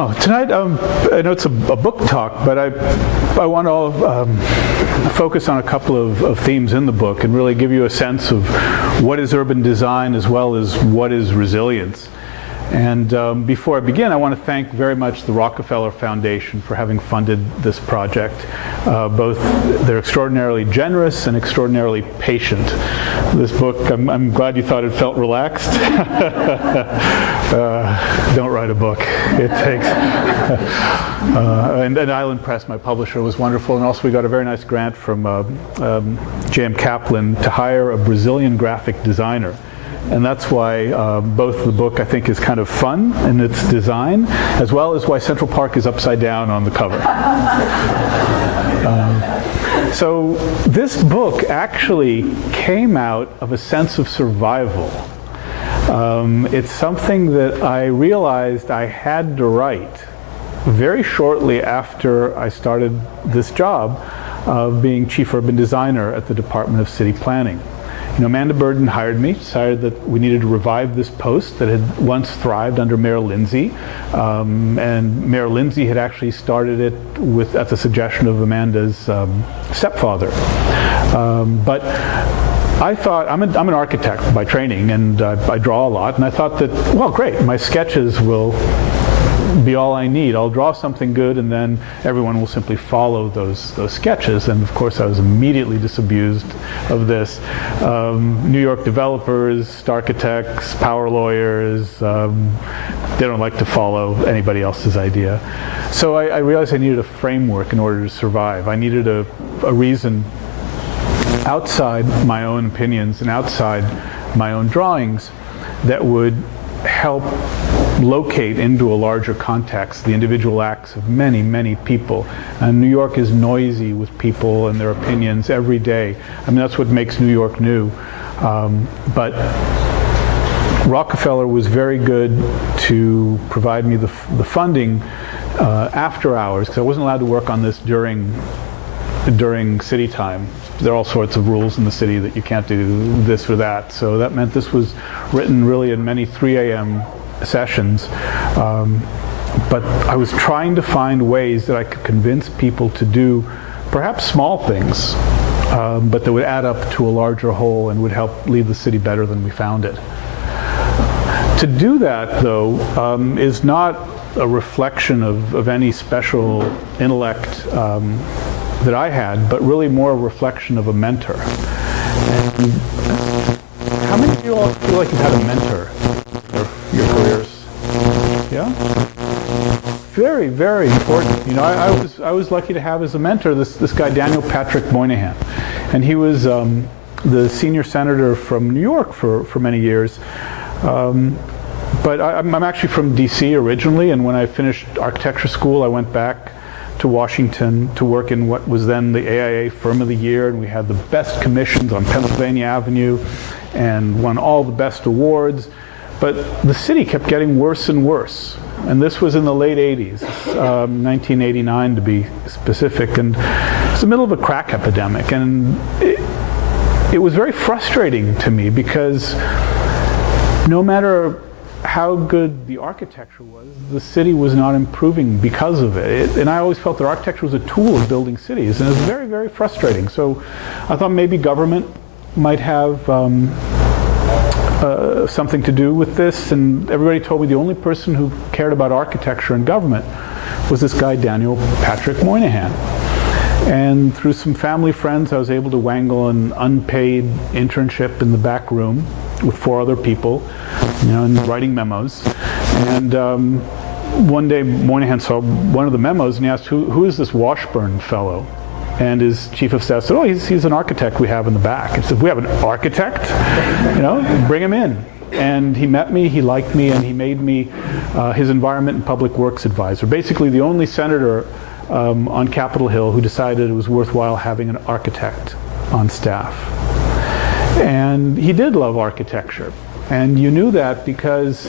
Oh, tonight, I know it's a book talk, but I want to focus on a couple of themes in the book and really give you a sense of what is urban design as well as what is resilience. And before I begin, I want to thank very much the Rockefeller Foundation for having funded this project. Both they're extraordinarily generous and extraordinarily patient. This book, I'm glad you thought it felt relaxed. Don't write a book. It takes... and Island Press, my publisher, was wonderful. And also we got a very nice grant from J.M. Kaplan to hire a Brazilian graphic designer. And that's why both the book, I think, is kind of fun in its design, as well as why Central Park is upside down on the cover. So this book actually came out of a sense of survival. It's something that I realized I had to write very shortly after I started this job of being chief urban designer at the Department of City Planning. You know, Amanda Burden hired me, decided that we needed to revive this post that had once thrived under Mayor Lindsay. And Mayor Lindsay had actually started it at the suggestion of Amanda's stepfather. But I thought, I'm an architect by training, and I draw a lot, and I thought that, well, great, my sketches will be all I need. I'll draw something good, and then everyone will simply follow those sketches. And of course, I was immediately disabused of this. New York developers, architects, power lawyers, they don't like to follow anybody else's idea. So I realized I needed a framework in order to survive. I needed a reason outside my own opinions and outside my own drawings that would help locate into a larger context the individual acts of many, many people. And New York is noisy with people and their opinions every day. I mean, that's what makes New York new. But Rockefeller was very good to provide me the funding after hours, because I wasn't allowed to work on this during city time. There are all sorts of rules in the city that you can't do this or that. So that meant this was written really in many 3 a.m. sessions. But I was trying to find ways that I could convince people to do perhaps small things, but that would add up to a larger whole and would help leave the city better than we found it. To do that, though, is not a reflection of any special intellect that I had, but really more a reflection of a mentor. And how many of you all feel like you've had a mentor for your careers? Yeah? Very, very important. You know, I was lucky to have as a mentor this guy Daniel Patrick Moynihan. And he was the senior senator from New York for many years. But I'm actually from DC originally, and when I finished architecture school, I went back to Washington to work in what was then the AIA Firm of the Year, and we had the best commissions on Pennsylvania Avenue and won all the best awards. But the city kept getting worse and worse. And this was in the late 80s, 1989 to be specific, and it's the middle of a crack epidemic. And it was very frustrating to me because no matter how good the architecture was, the city was not improving because of it. And I always felt that architecture was a tool of building cities, and it was very, very frustrating. So I thought maybe government might have something to do with this, and everybody told me the only person who cared about architecture in government was this guy Daniel Patrick Moynihan. And through some family friends, I was able to wangle an unpaid internship in the back room with 4 other people, you know, and writing memos. And one day Moynihan saw one of the memos and he asked, who is this Washburn fellow? And his chief of staff said, oh, he's an architect we have in the back. He said, we have an architect? You know, bring him in. And he met me, he liked me, and he made me his environment and public works advisor. Basically the only senator on Capitol Hill who decided it was worthwhile having an architect on staff. And he did love architecture. And you knew that because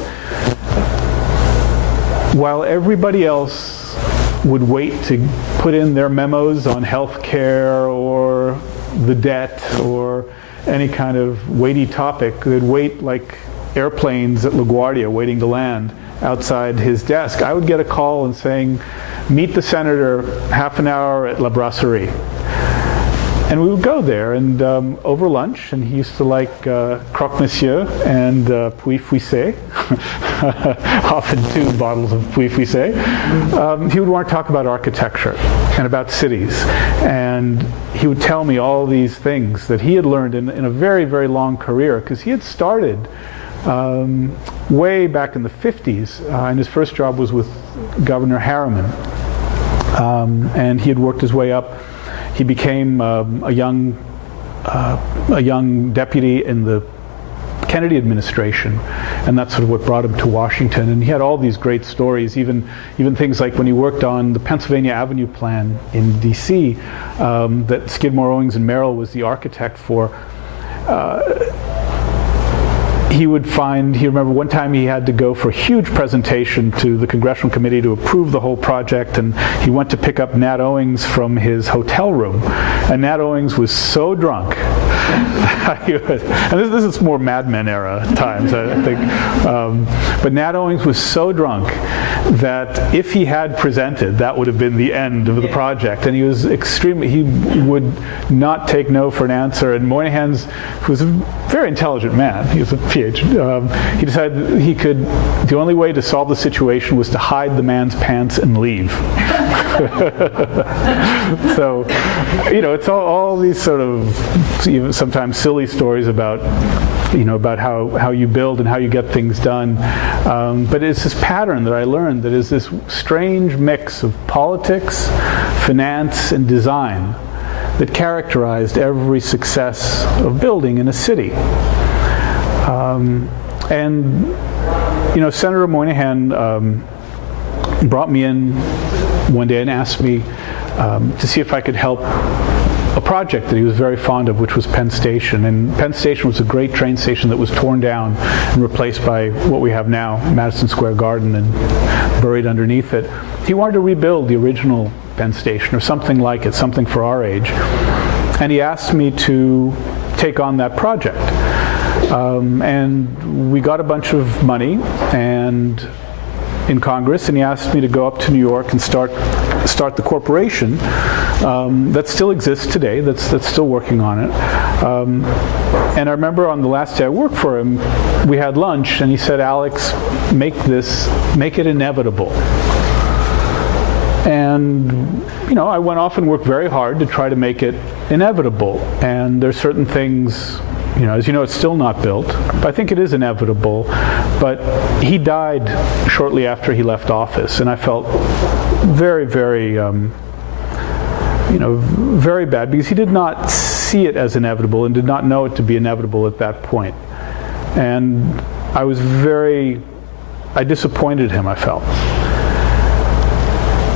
while everybody else would wait to put in their memos on health care or the debt or any kind of weighty topic, they'd wait like airplanes at LaGuardia waiting to land. outside his desk, I would get a call and saying, meet the senator half an hour at La Brasserie. And we would go there, and over lunch, and he used to like croque monsieur and Puy Fuissé, often 2 bottles of Puy Fuissé. He would want to talk about architecture and about cities. And he would tell me all these things that he had learned in a very, very long career, because he had started way back in the 50s, and his first job was with Governor Harriman. And he had worked his way up. He became a young deputy in the Kennedy administration, and that's sort of what brought him to Washington. And he had all these great stories, even things like when he worked on the Pennsylvania Avenue plan in D.C. That Skidmore, Owings and Merrill was the architect for. He remember one time he had to go for a huge presentation to the Congressional Committee to approve the whole project, and he went to pick up Nat Owings from his hotel room. And Nat Owings was so drunk. And this is more Mad Men era times, I think. But Nat Owings was so drunk that if he had presented, that would have been the end of the project. And he was he would not take no for an answer. And Moynihan, who was a very intelligent man, he was a PhD, he decided that the only way to solve the situation was to hide the man's pants and leave. So, it's all these sort of, even sometimes silly stories about how you build and how you get things done. But it's this pattern that I learned that is this strange mix of politics, finance, and design that characterized every success of building in a city. Senator Moynihan brought me in one day and asked me to see if I could help a project that he was very fond of, which was Penn Station. And Penn Station was a great train station that was torn down and replaced by what we have now, Madison Square Garden, and buried underneath it. He wanted to rebuild the original Penn Station, or something like it, something for our age. And he asked me to take on that project. And we got a bunch of money in Congress, and he asked me to go up to New York and start the corporation that still exists today, that's still working on it. And I remember on the last day I worked for him, we had lunch, and he said, "Alex, make it inevitable." And I went off and worked very hard to try to make it inevitable. And there's certain things, as you know, it's still not built, but I think it is inevitable. But he died shortly after he left office, and I felt very, very, very bad, because he did not see it as inevitable and did not know it to be inevitable at that point. And I disappointed him, I felt.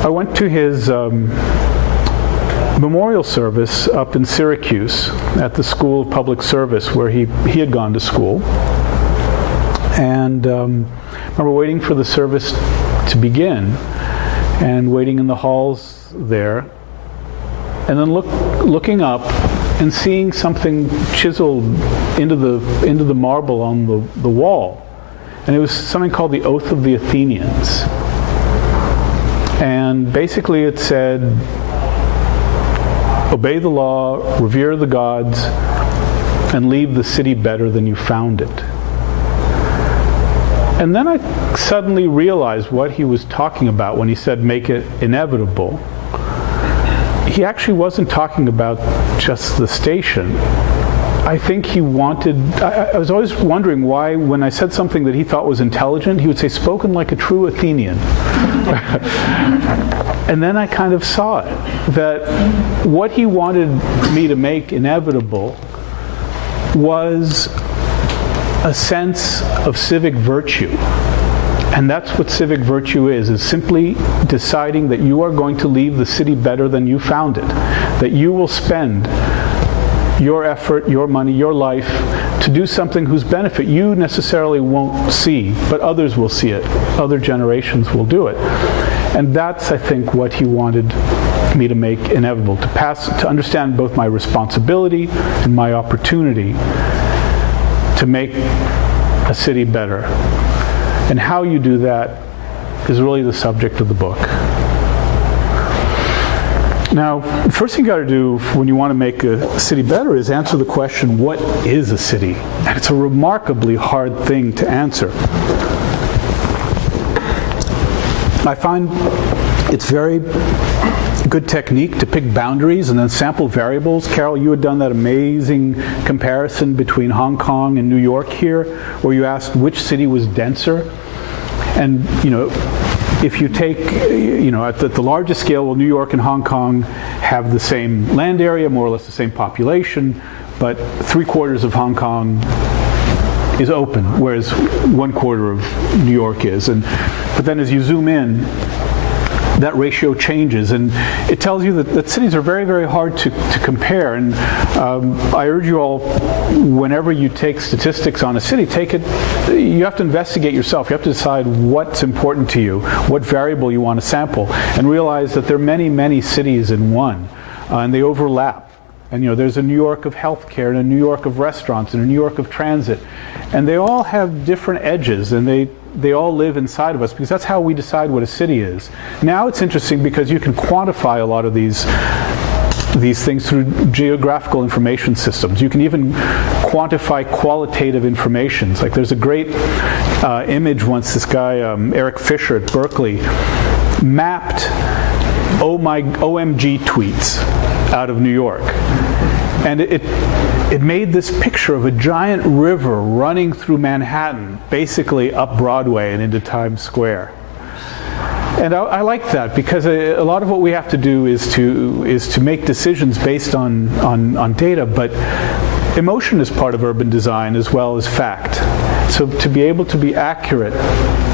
I went to his memorial service up in Syracuse at the School of Public Service, where he had gone to school. And I remember waiting for the service to begin and waiting in the halls there, and then looking up and seeing something chiseled into the marble on the wall. And it was something called the Oath of the Athenians. And basically it said, obey the law, revere the gods, and leave the city better than you found it. And then I suddenly realized what he was talking about when he said make it inevitable. He actually wasn't talking about just the station. I think he wanted, I was always wondering why, when I said something that he thought was intelligent, he would say, spoken like a true Athenian. And then I kind of saw it, that what he wanted me to make inevitable was a sense of civic virtue. And that's what civic virtue is simply deciding that you are going to leave the city better than you found it, that you will spend your effort, your money, your life to do something whose benefit you necessarily won't see, but others will see it. Other generations will do it. And that's, I think, what he wanted me to make inevitable, to understand both my responsibility and my opportunity to make a city better. And how you do that is really the subject of the book. Now, the first thing you got to do when you want to make a city better is answer the question, what is a city? And it's a remarkably hard thing to answer. I find it's very good technique to pick boundaries and then sample variables. Carol, you had done that amazing comparison between Hong Kong and New York here, where you asked which city was denser. And, if you take, at the largest scale, well, New York and Hong Kong have the same land area, more or less the same population, but 3/4 of Hong Kong is open, whereas 1/4 of New York is. But then as you zoom in, that ratio changes, and it tells you that cities are very, very hard to compare. And I urge you all, whenever you take statistics on a city, you have to investigate yourself. You have to decide what's important to you, what variable you want to sample, and realize that there are many, many cities in one, and they overlap. And there's a New York of healthcare, and a New York of restaurants, and a New York of transit, and they all have different edges, and they all live inside of us, because that's how we decide what a city is. Now it's interesting because you can quantify a lot of these things through geographical information systems. You can even quantify qualitative information. Like there's a great image once, this guy, Eric Fisher at Berkeley, mapped OMG tweets out of New York. And it made this picture of a giant river running through Manhattan, basically up Broadway and into Times Square. And I like that, because a lot of what we have to do is to make decisions based on data, but emotion is part of urban design as well as fact. So to be able to be accurate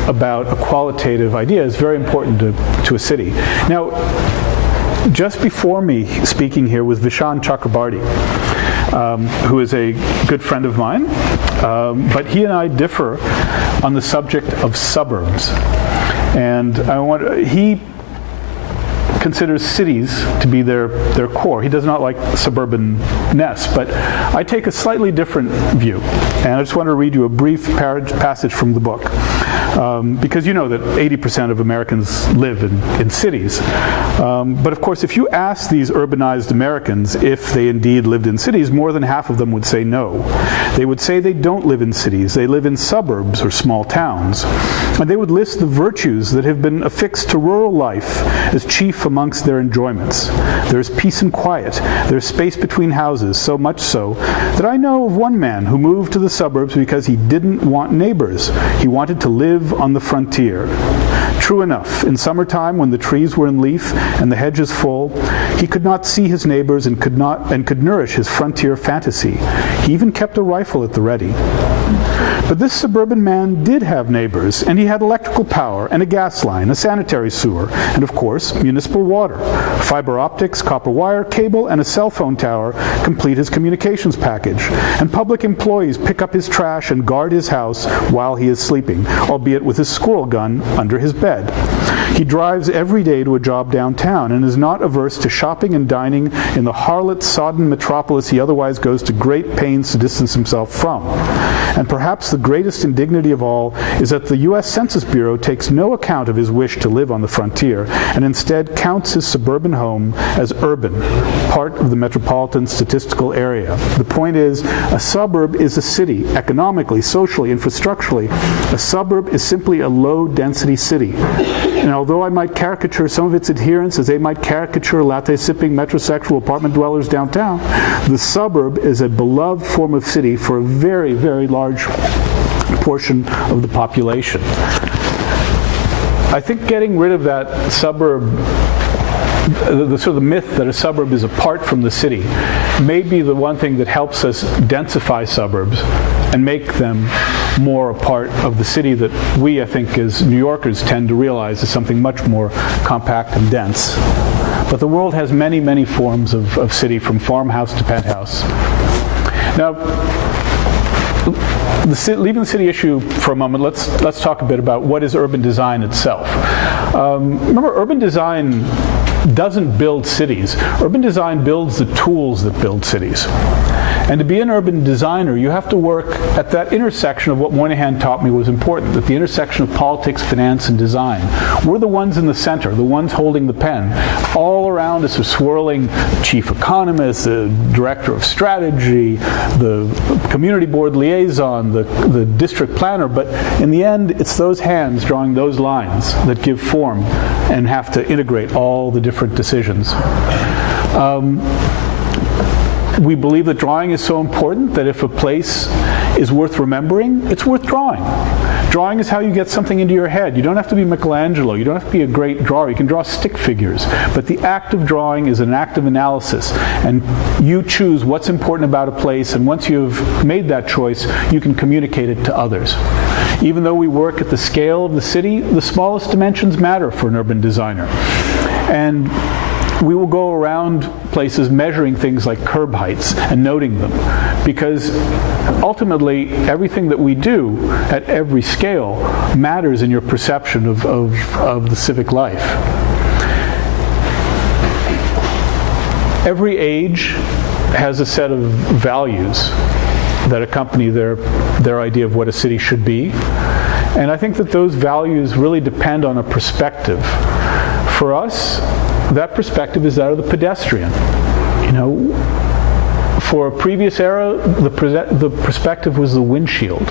about a qualitative idea is very important to a city. Now, just before me speaking here was Vishaan Chakrabarty, who is a good friend of mine, but he and I differ on the subject of suburbs. And he considers cities to be their core. He does not like suburbanness, but I take a slightly different view. And I just want to read you a brief passage from the book. Because you know that 80% of Americans live in cities. But of course, if you ask these urbanized Americans if they indeed lived in cities, more than half of them would say no. They would say they don't live in cities. They live in suburbs or small towns. And they would list the virtues that have been affixed to rural life as chief amongst their enjoyments. There's peace and quiet. There's space between houses, so much so that I know of one man who moved to the suburbs because he didn't want neighbors. He wanted to live on the frontier. True enough, in summertime when the trees were in leaf and the hedges full, he could not see his neighbors and could nourish his frontier fantasy. He even kept a rifle at the ready. But this suburban man did have neighbors, and he had electrical power and a gas line, a sanitary sewer, and of course, municipal water. Fiber optics, copper wire, cable, and a cell phone tower complete his communications package. And public employees pick up his trash and guard his house while he is sleeping, albeit with his squirrel gun under his bed. He drives every day to a job downtown and is not averse to shopping and dining in the harlot sodden metropolis he otherwise goes to great pains to distance himself from. And perhaps the greatest indignity of all is that the U.S. Census Bureau takes no account of his wish to live on the frontier and instead counts his suburban home as urban, part of the metropolitan statistical area. The point is, a suburb is a city, economically, socially, infrastructurally. A suburb is simply a low-density city. And although I might caricature some of its adherents as they might caricature latte-sipping metrosexual apartment dwellers downtown, the suburb is a beloved form of city for a very, very large portion of the population. I think getting rid of that suburb, the sort of the myth that a suburb is apart from the city, may be the one thing that helps us densify suburbs and make them more a part of the city that we, I think, as New Yorkers tend to realize is something much more compact and dense. But the world has many, many forms of city, from farmhouse to penthouse. Now, leaving the city issue for a moment, let's talk a bit about what is urban design itself. Remember, urban design doesn't build cities. Urban design builds the tools that build cities. And to be an urban designer, you have to work at that intersection of what Moynihan taught me was important, at the intersection of politics, finance, and design. We're the ones in the center, the ones holding the pen. All around us are swirling chief economists, the director of strategy, the community board liaison, the district planner, but in the end, it's those hands drawing those lines that give form and have to integrate all the different decisions. We believe that drawing is so important that if a place is worth remembering, it's worth drawing. Drawing is how you get something into your head. You don't have to be Michelangelo. You don't have to be a great drawer. You can draw stick figures. But the act of drawing is an act of analysis. And you choose what's important about a place, and once you've made that choice, you can communicate it to others. Even though we work at the scale of the city, the smallest dimensions matter for an urban designer. And we will go around places measuring things like curb heights and noting them, because ultimately everything that we do at every scale matters in your perception of the civic life. Every age has a set of values that accompany their idea of what a city should be, and I think that those values really depend on a perspective. For us, that perspective is that of the pedestrian. You know, for a previous era, the perspective was the windshield.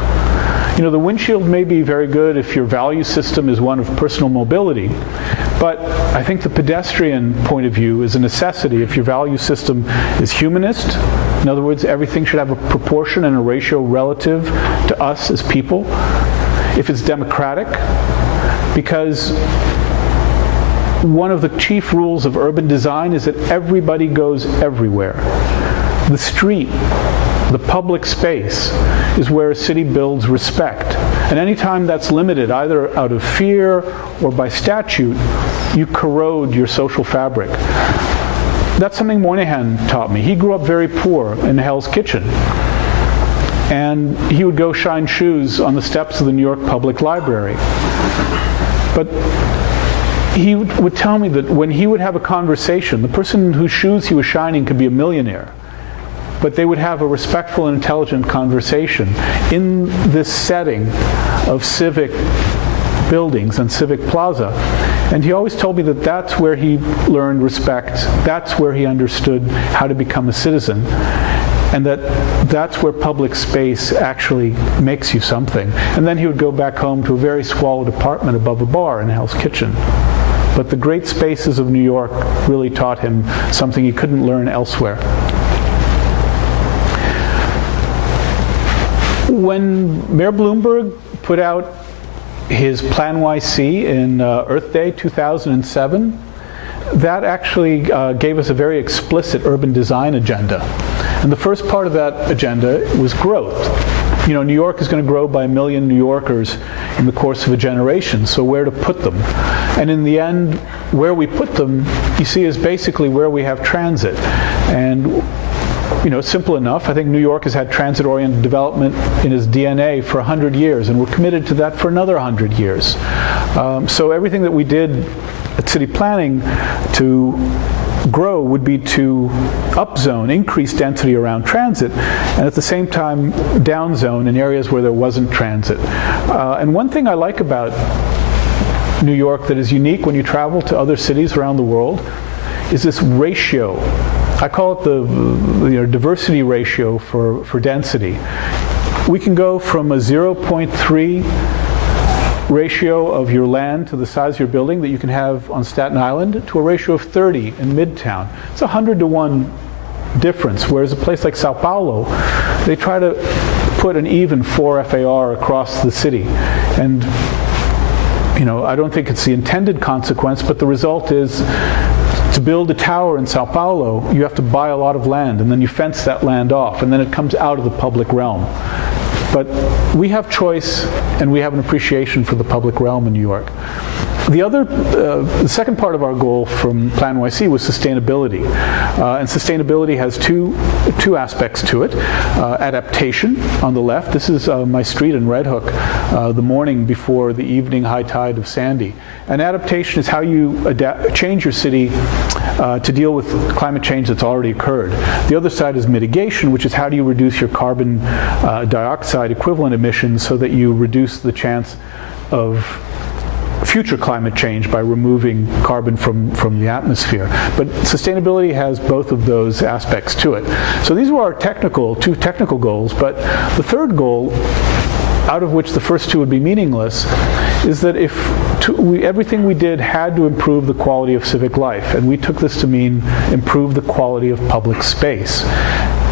You know, the windshield may be very good if your value system is one of personal mobility, but I think the pedestrian point of view is a necessity if your value system is humanist. In other words, everything should have a proportion and a ratio relative to us as people. If it's democratic, because one of the chief rules of urban design is that everybody goes everywhere. The street, the public space, is where a city builds respect. And anytime that's limited, either out of fear or by statute, you corrode your social fabric. That's something Moynihan taught me. He grew up very poor in Hell's Kitchen. And he would go shine shoes on the steps of the New York Public Library. But he would tell me that when he would have a conversation, the person whose shoes he was shining could be a millionaire, but they would have a respectful and intelligent conversation in this setting of civic buildings and civic plaza. And he always told me that that's where he learned respect, that's where he understood how to become a citizen, and that's where public space actually makes you something. And then he would go back home to a very squalid apartment above a bar in Hell's Kitchen. But the great spaces of New York really taught him something he couldn't learn elsewhere. When Mayor Bloomberg put out his Plan YC in Earth Day 2007, that actually gave us a very explicit urban design agenda. And the first part of that agenda was growth. You know, New York is going to grow by 1 million New Yorkers in the course of a generation, so where to put them? And in the end, where we put them, you see, is basically where we have transit. And, you know, simple enough. I think New York has had transit-oriented development in its DNA for 100 years, and we're committed to that for another 100 years. So everything that we did at city planning to grow would be to upzone, increase density around transit, and at the same time downzone in areas where there wasn't transit. And one thing I like about New York that is unique when you travel to other cities around the world is this ratio. I call it the diversity ratio for density. We can go from a 0.3 ratio of your land to the size of your building that you can have on Staten Island to a ratio of 30 in Midtown. It's 100-to-1 difference, whereas a place like Sao Paulo, they try to put an even 4 FAR across the city. And, you know, I don't think it's the intended consequence, but the result is to build a tower in Sao Paulo, you have to buy a lot of land, and then you fence that land off, and then it comes out of the public realm. But we have choice, and we have an appreciation for the public realm in New York. The second part of our goal from Plan NYC was sustainability. And sustainability has two aspects to it. Adaptation on the left. This is my street in Red Hook, the morning before the evening high tide of Sandy. And adaptation is how you change your city to deal with climate change that's already occurred. The other side is mitigation, which is how do you reduce your carbon dioxide equivalent emissions so that you reduce the chance of future climate change by removing carbon from the atmosphere. But sustainability has both of those aspects to it. So these were our two technical goals, but the third goal, out of which the first two would be meaningless, is that everything we did had to improve the quality of civic life, and we took this to mean improve the quality of public space.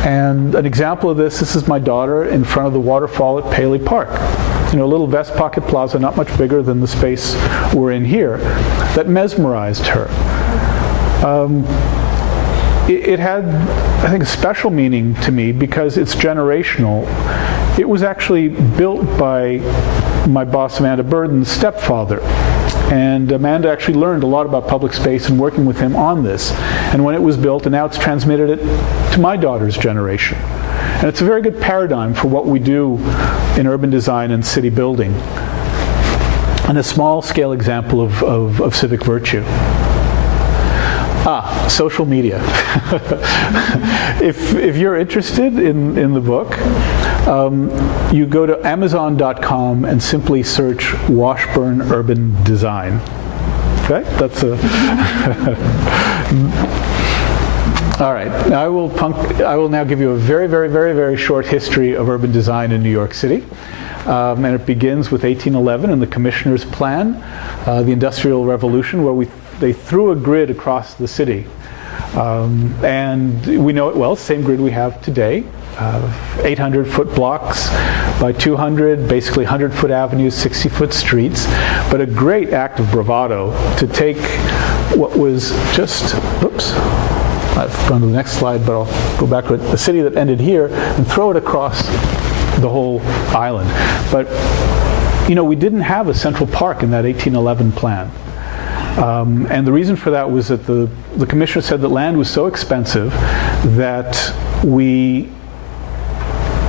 And an example of this is my daughter in front of the waterfall at Paley Park. A little vest pocket plaza, not much bigger than the space we're in here, that mesmerized her. It had, I think, a special meaning to me because it's generational. It was actually built by my boss, Amanda Burden's stepfather. And Amanda actually learned a lot about public space and working with him on this. And when it was built, and now it's transmitted it to my daughter's generation. And it's a very good paradigm for what we do in urban design and city building. And a small-scale example of civic virtue. Social media. If you're interested in the book, you go to Amazon.com and simply search Washburn Urban Design. Okay, that's a... All right, I will now give you a very, very, very, very short history of urban design in New York City. And it begins with 1811 and the Commissioner's Plan, the Industrial Revolution, where they threw a grid across the city. And we know it well, same grid we have today. 800-foot blocks by 200, basically 100-foot avenues, 60-foot streets. But a great act of bravado to take what was just, oops, I've gone to the next slide, but I'll go back to it, a city that ended here and throw it across the whole island. But, we didn't have a central park in that 1811 plan. And the reason for that was that the commissioner said that land was so expensive that we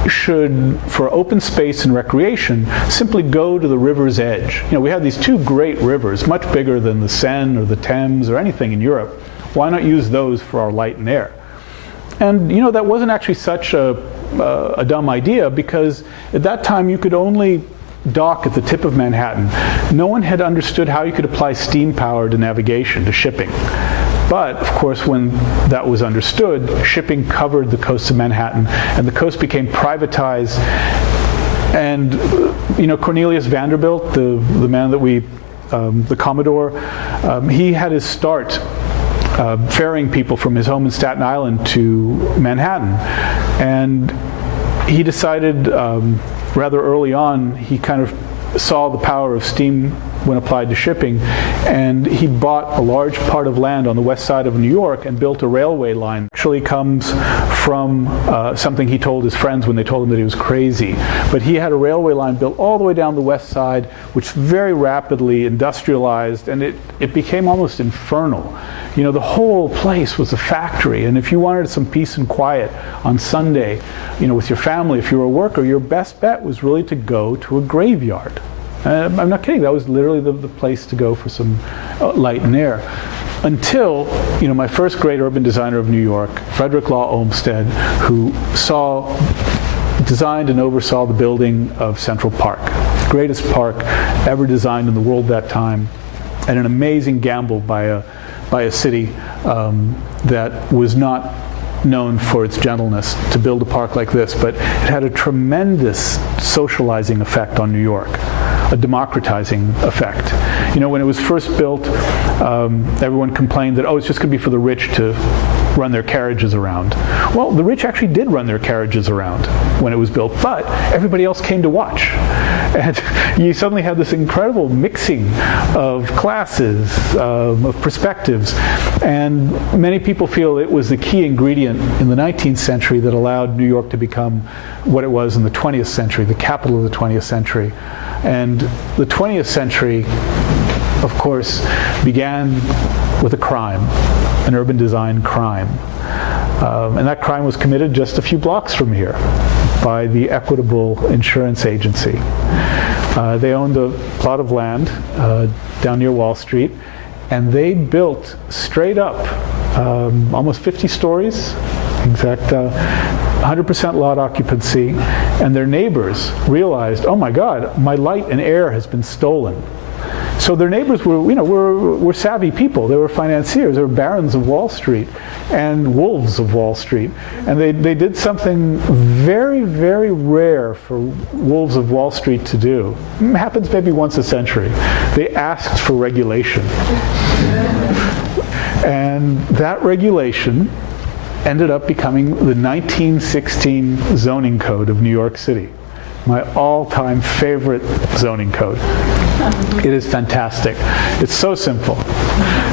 should, for open space and recreation, simply go to the river's edge. We had these two great rivers, much bigger than the Seine or the Thames or anything in Europe. Why not use those for our light and air? And that wasn't actually such a dumb idea, because at that time you could only dock at the tip of Manhattan. No one had understood how you could apply steam power to navigation, to shipping. But, of course, when that was understood, shipping covered the coast of Manhattan, and the coast became privatized. And, Cornelius Vanderbilt, the man that the Commodore, he had his start ferrying people from his home in Staten Island to Manhattan. And he decided rather early on, he kind of saw the power of steam when applied to shipping, and he bought a large part of land on the west side of New York and built a railway line. It actually comes from something he told his friends when they told him that he was crazy. But he had a railway line built all the way down the west side, which very rapidly industrialized, and it became almost infernal. The whole place was a factory, and if you wanted some peace and quiet on Sunday, with your family, if you were a worker, your best bet was really to go to a graveyard. I'm not kidding, that was literally the place to go for some light and air. Until, my first great urban designer of New York, Frederick Law Olmsted, who designed and oversaw the building of Central Park, the greatest park ever designed in the world that time, and an amazing gamble by a city that was not known for its gentleness to build a park like this, but it had a tremendous socializing effect on New York, a democratizing effect. When it was first built, everyone complained that, it's just going to be for the rich to run their carriages around. Well, the rich actually did run their carriages around when it was built, but everybody else came to watch. And you suddenly had this incredible mixing of classes, of perspectives. And many people feel it was the key ingredient in the 19th century that allowed New York to become what it was in the 20th century, the capital of the 20th century. And the 20th century of course, began with a crime, an urban design crime. And that crime was committed just a few blocks from here by the Equitable Insurance Agency. They owned a plot of land down near Wall Street, and they built straight up almost 50 stories, exact 100% lot occupancy, and their neighbors realized, oh my God, my light and air has been stolen. So their neighbors were savvy people. They were financiers. They were barons of Wall Street and wolves of Wall Street. And they did something very, very rare for wolves of Wall Street to do. It happens maybe once a century. They asked for regulation. And that regulation ended up becoming the 1916 zoning code of New York City. My all-time favorite zoning code. It is fantastic. It's so simple.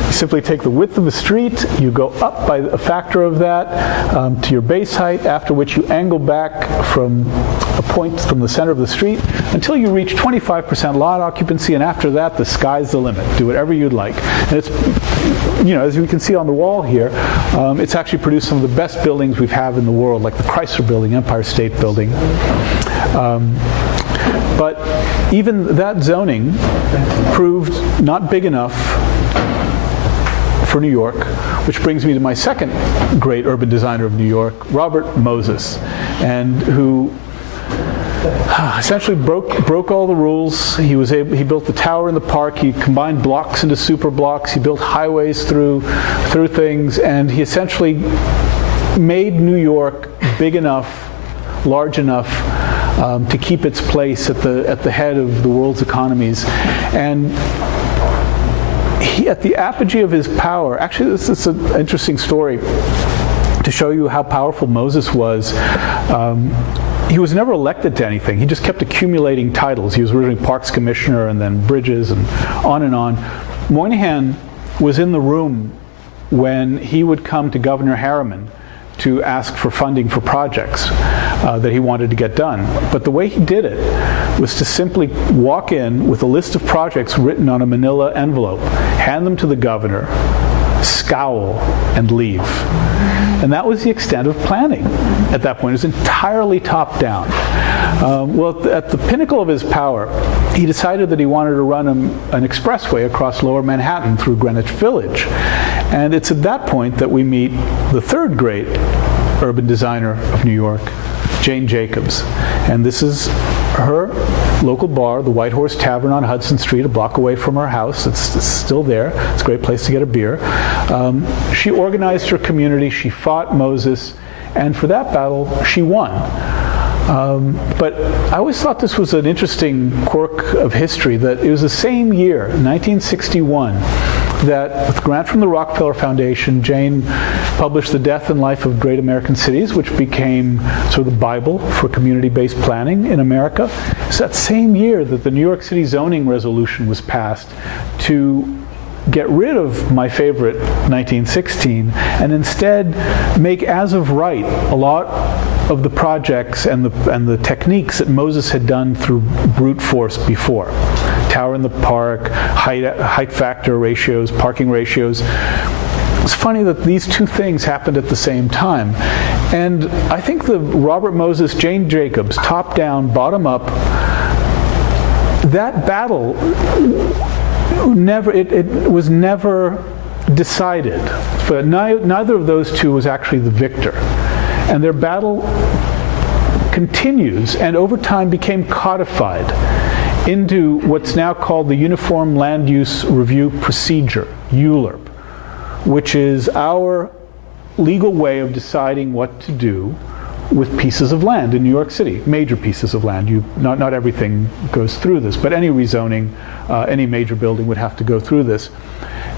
You simply take the width of the street, you go up by a factor of that to your base height, after which you angle back from a point from the center of the street until you reach 25% lot occupancy, and after that, the sky's the limit. Do whatever you'd like. And it's, as you can see on the wall here, it's actually produced some of the best buildings we have in the world, like the Chrysler Building, Empire State Building. But even that zoning proved not big enough for New York, which brings me to my second great urban designer of New York, Robert Moses, and who essentially broke all the rules. He built the tower in the park. He combined blocks into super blocks. He built highways through things, and he essentially made New York big enough, large enough to keep its place at the head of the world's economies. And he, at the apogee of his power, actually this is an interesting story to show you how powerful Moses was. He was never elected to anything. He just kept accumulating titles. He was originally Parks Commissioner and then Bridges and on and on. Moynihan was in the room when he would come to Governor Harriman to ask for funding for projects that he wanted to get done. But the way he did it was to simply walk in with a list of projects written on a manila envelope, hand them to the governor, scowl, and leave. And that was the extent of planning at that point. It was entirely top-down. Well, at the pinnacle of his power, he decided that he wanted to run an expressway across Lower Manhattan through Greenwich Village. And it's at that point that we meet the third great urban designer of New York, Jane Jacobs. And this is her local bar, the White Horse Tavern on Hudson Street, a block away from her house. It's still there. It's a great place to get a beer. She organized her community. She fought Moses. And for that battle, she won. But I always thought this was an interesting quirk of history, that it was the same year, 1961, that with a grant from the Rockefeller Foundation, Jane published The Death and Life of Great American Cities, which became sort of the Bible for community-based planning in America. It's that same year that the New York City zoning resolution was passed to get rid of my favorite 1916 and instead make as of right a lot of the projects and the techniques that Moses had done through brute force before. Tower in the park, height factor ratios, parking ratios. It's funny that these two things happened at the same time. And I think the Robert Moses, Jane Jacobs, top down, bottom up, that battle it was never decided. But neither of those two was actually the victor. And their battle continues and over time became codified into what's now called the Uniform Land Use Review Procedure, ULURP, which is our legal way of deciding what to do with pieces of land in New York City, major pieces of land. Not everything goes through this, but any rezoning, any major building would have to go through this.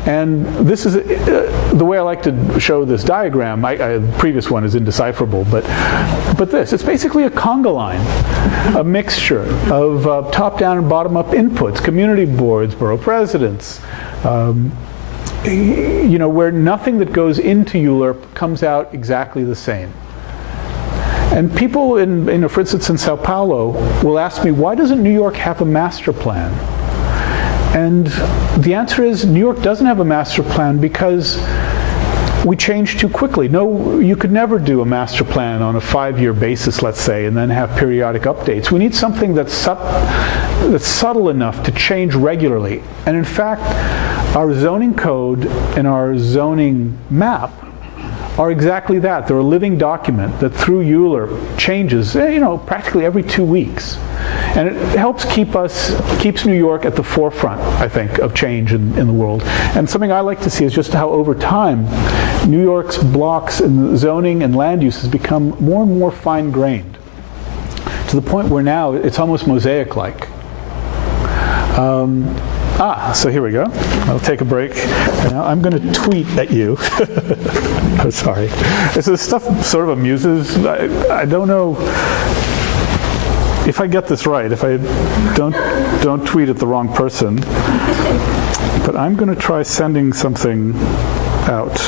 And this is the way I like to show this diagram. The previous one is indecipherable, but it's basically a conga line, a mixture of top-down and bottom-up inputs, community boards, borough presidents, where nothing that goes into ULURP comes out exactly the same. And people, for instance, in Sao Paulo, will ask me, why doesn't New York have a master plan? And the answer is New York doesn't have a master plan because we change too quickly. No, you could never do a master plan on a 5-year basis, let's say, and then have periodic updates. We need something that's subtle enough to change regularly. And in fact, our zoning code and our zoning map are exactly that. They're a living document that through Euler changes, practically every 2 weeks. And it helps keeps New York at the forefront, I think, of change in the world. And something I like to see is just how over time, New York's blocks and zoning and land use has become more and more fine-grained, to the point where now it's almost mosaic-like. So here we go. I'll take a break. And now I'm going to tweet at you. I'm sorry. So this stuff sort of amuses. I don't know if I get this right, if I don't tweet at the wrong person. But I'm going to try sending something out.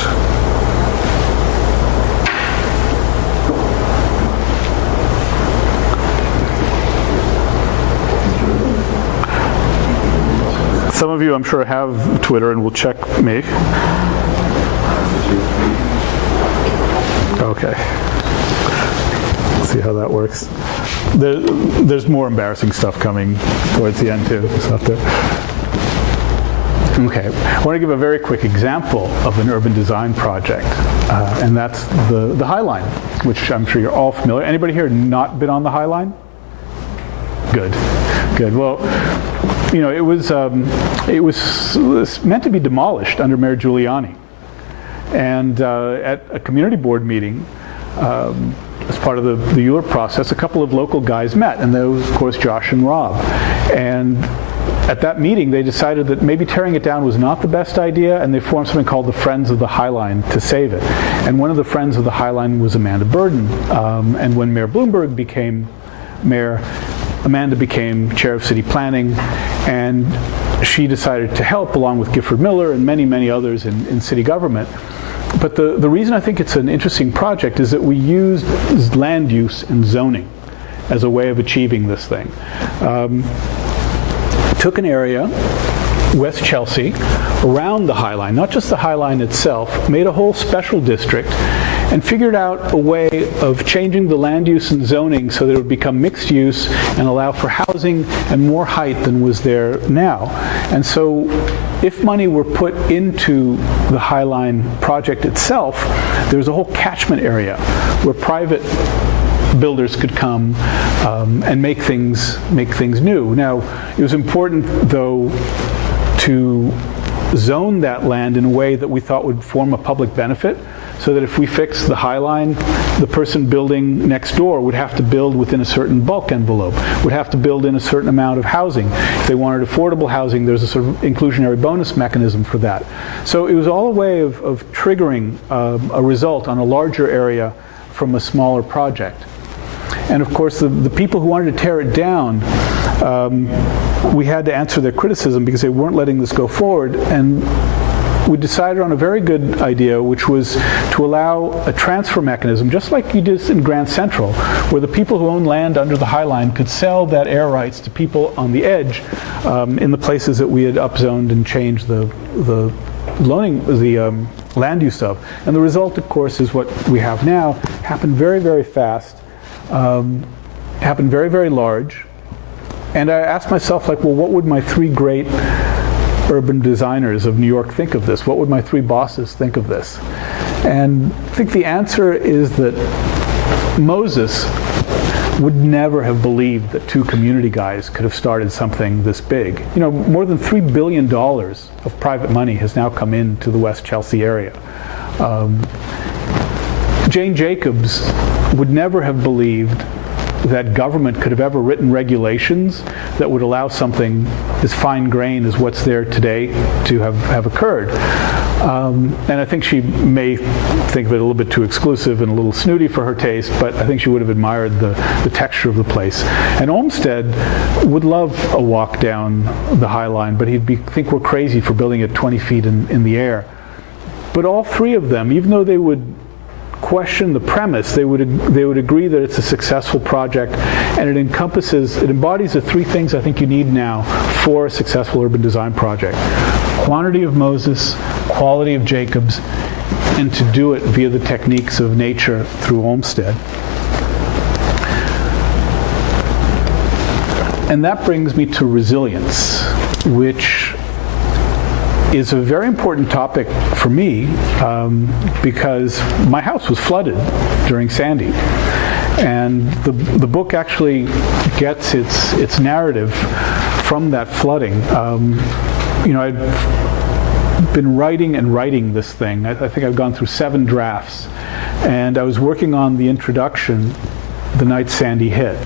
Some of you, I'm sure, have Twitter and will check me. Okay. See how that works. There's more embarrassing stuff coming towards the end, too. Okay. I want to give a very quick example of an urban design project, and that's the High Line, which I'm sure you're all familiar. Anybody here not been on the High Line? Good. Well, it was meant to be demolished under Mayor Giuliani, and at a community board meeting, as part of the Euler process, a couple of local guys met, and those, of course, Josh and Rob. And at that meeting, they decided that maybe tearing it down was not the best idea, and they formed something called the Friends of the High Line to save it. And one of the Friends of the High Line was Amanda Burden. And when Mayor Bloomberg became mayor, Amanda became chair of city planning, and she decided to help along with Gifford Miller and many, many others in city government. But the reason I think it's an interesting project is that we used land use and zoning as a way of achieving this thing. Took an area, West Chelsea, around the High Line, not just the High Line itself, made a whole special district, and figured out a way of changing the land use and zoning so that it would become mixed use and allow for housing and more height than was there now. And so if money were put into the High Line project itself, there was a whole catchment area where private builders could come and make things new. Now, it was important, though, to zone that land in a way that we thought would form a public benefit, so that if we fix the High Line, the person building next door would have to build within a certain bulk envelope, would have to build in a certain amount of housing. If they wanted affordable housing, there's a sort of inclusionary bonus mechanism for that. So it was all a way of triggering a result on a larger area from a smaller project. And of course, the people who wanted to tear it down, we had to answer their criticism because they weren't letting this go forward. And we decided on a very good idea, which was to allow a transfer mechanism, just like you did in Grand Central, where the people who own land under the High Line could sell that air rights to people on the edge in the places that we had upzoned and changed the land use of. And the result, of course, is what we have now. Happened very, very fast. Happened very, very large. And I asked myself, well, what would my 3 great urban designers of New York think of this? What would my 3 bosses think of this? And I think the answer is that Moses would never have believed that 2 community guys could have started something this big. More than $3 billion of private money has now come into the West Chelsea area. Jane Jacobs would never have believed that government could have ever written regulations that would allow something as fine-grained as what's there today to have occurred. And I think she may think of it a little bit too exclusive and a little snooty for her taste, but I think she would have admired the texture of the place. And Olmsted would love a walk down the High Line, but he'd think we're crazy for building it 20 feet in the air. But all 3 of them, even though they would question the premise. They would agree that it's a successful project, and it embodies the three things I think you need now for a successful urban design project: quantity of Moses, quality of Jacobs, and to do it via the techniques of nature through Olmsted. And that brings me to resilience, which is a very important topic for me because my house was flooded during Sandy. And the book actually gets its narrative from that flooding. I've been writing this thing. I think I've gone through 7 drafts. And I was working on the introduction the night Sandy hit.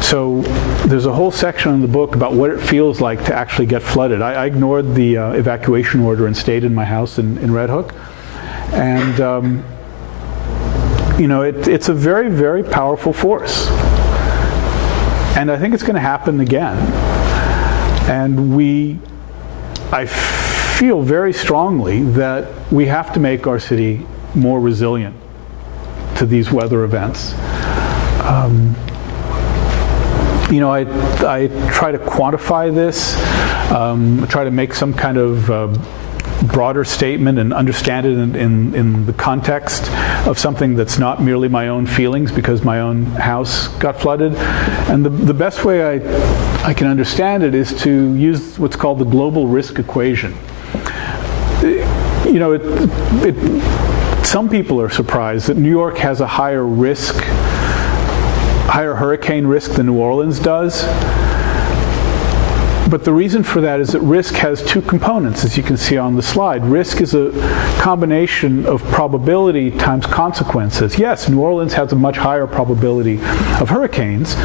So there's a whole section in the book about what it feels like to actually get flooded. I ignored the evacuation order and stayed in my house in Red Hook. And, it's a very, very powerful force. And I think it's going to happen again. And I feel very strongly that we have to make our city more resilient to these weather events. I try to quantify this, try to make some kind of broader statement and understand it in the context of something that's not merely my own feelings because my own house got flooded. And the best way I can understand it is to use what's called the global risk equation. Some people are surprised that New York has a higher hurricane risk than New Orleans does. But the reason for that is that risk has 2 components, as you can see on the slide. Risk is a combination of probability times consequences. Yes, New Orleans has a much higher probability of hurricanes,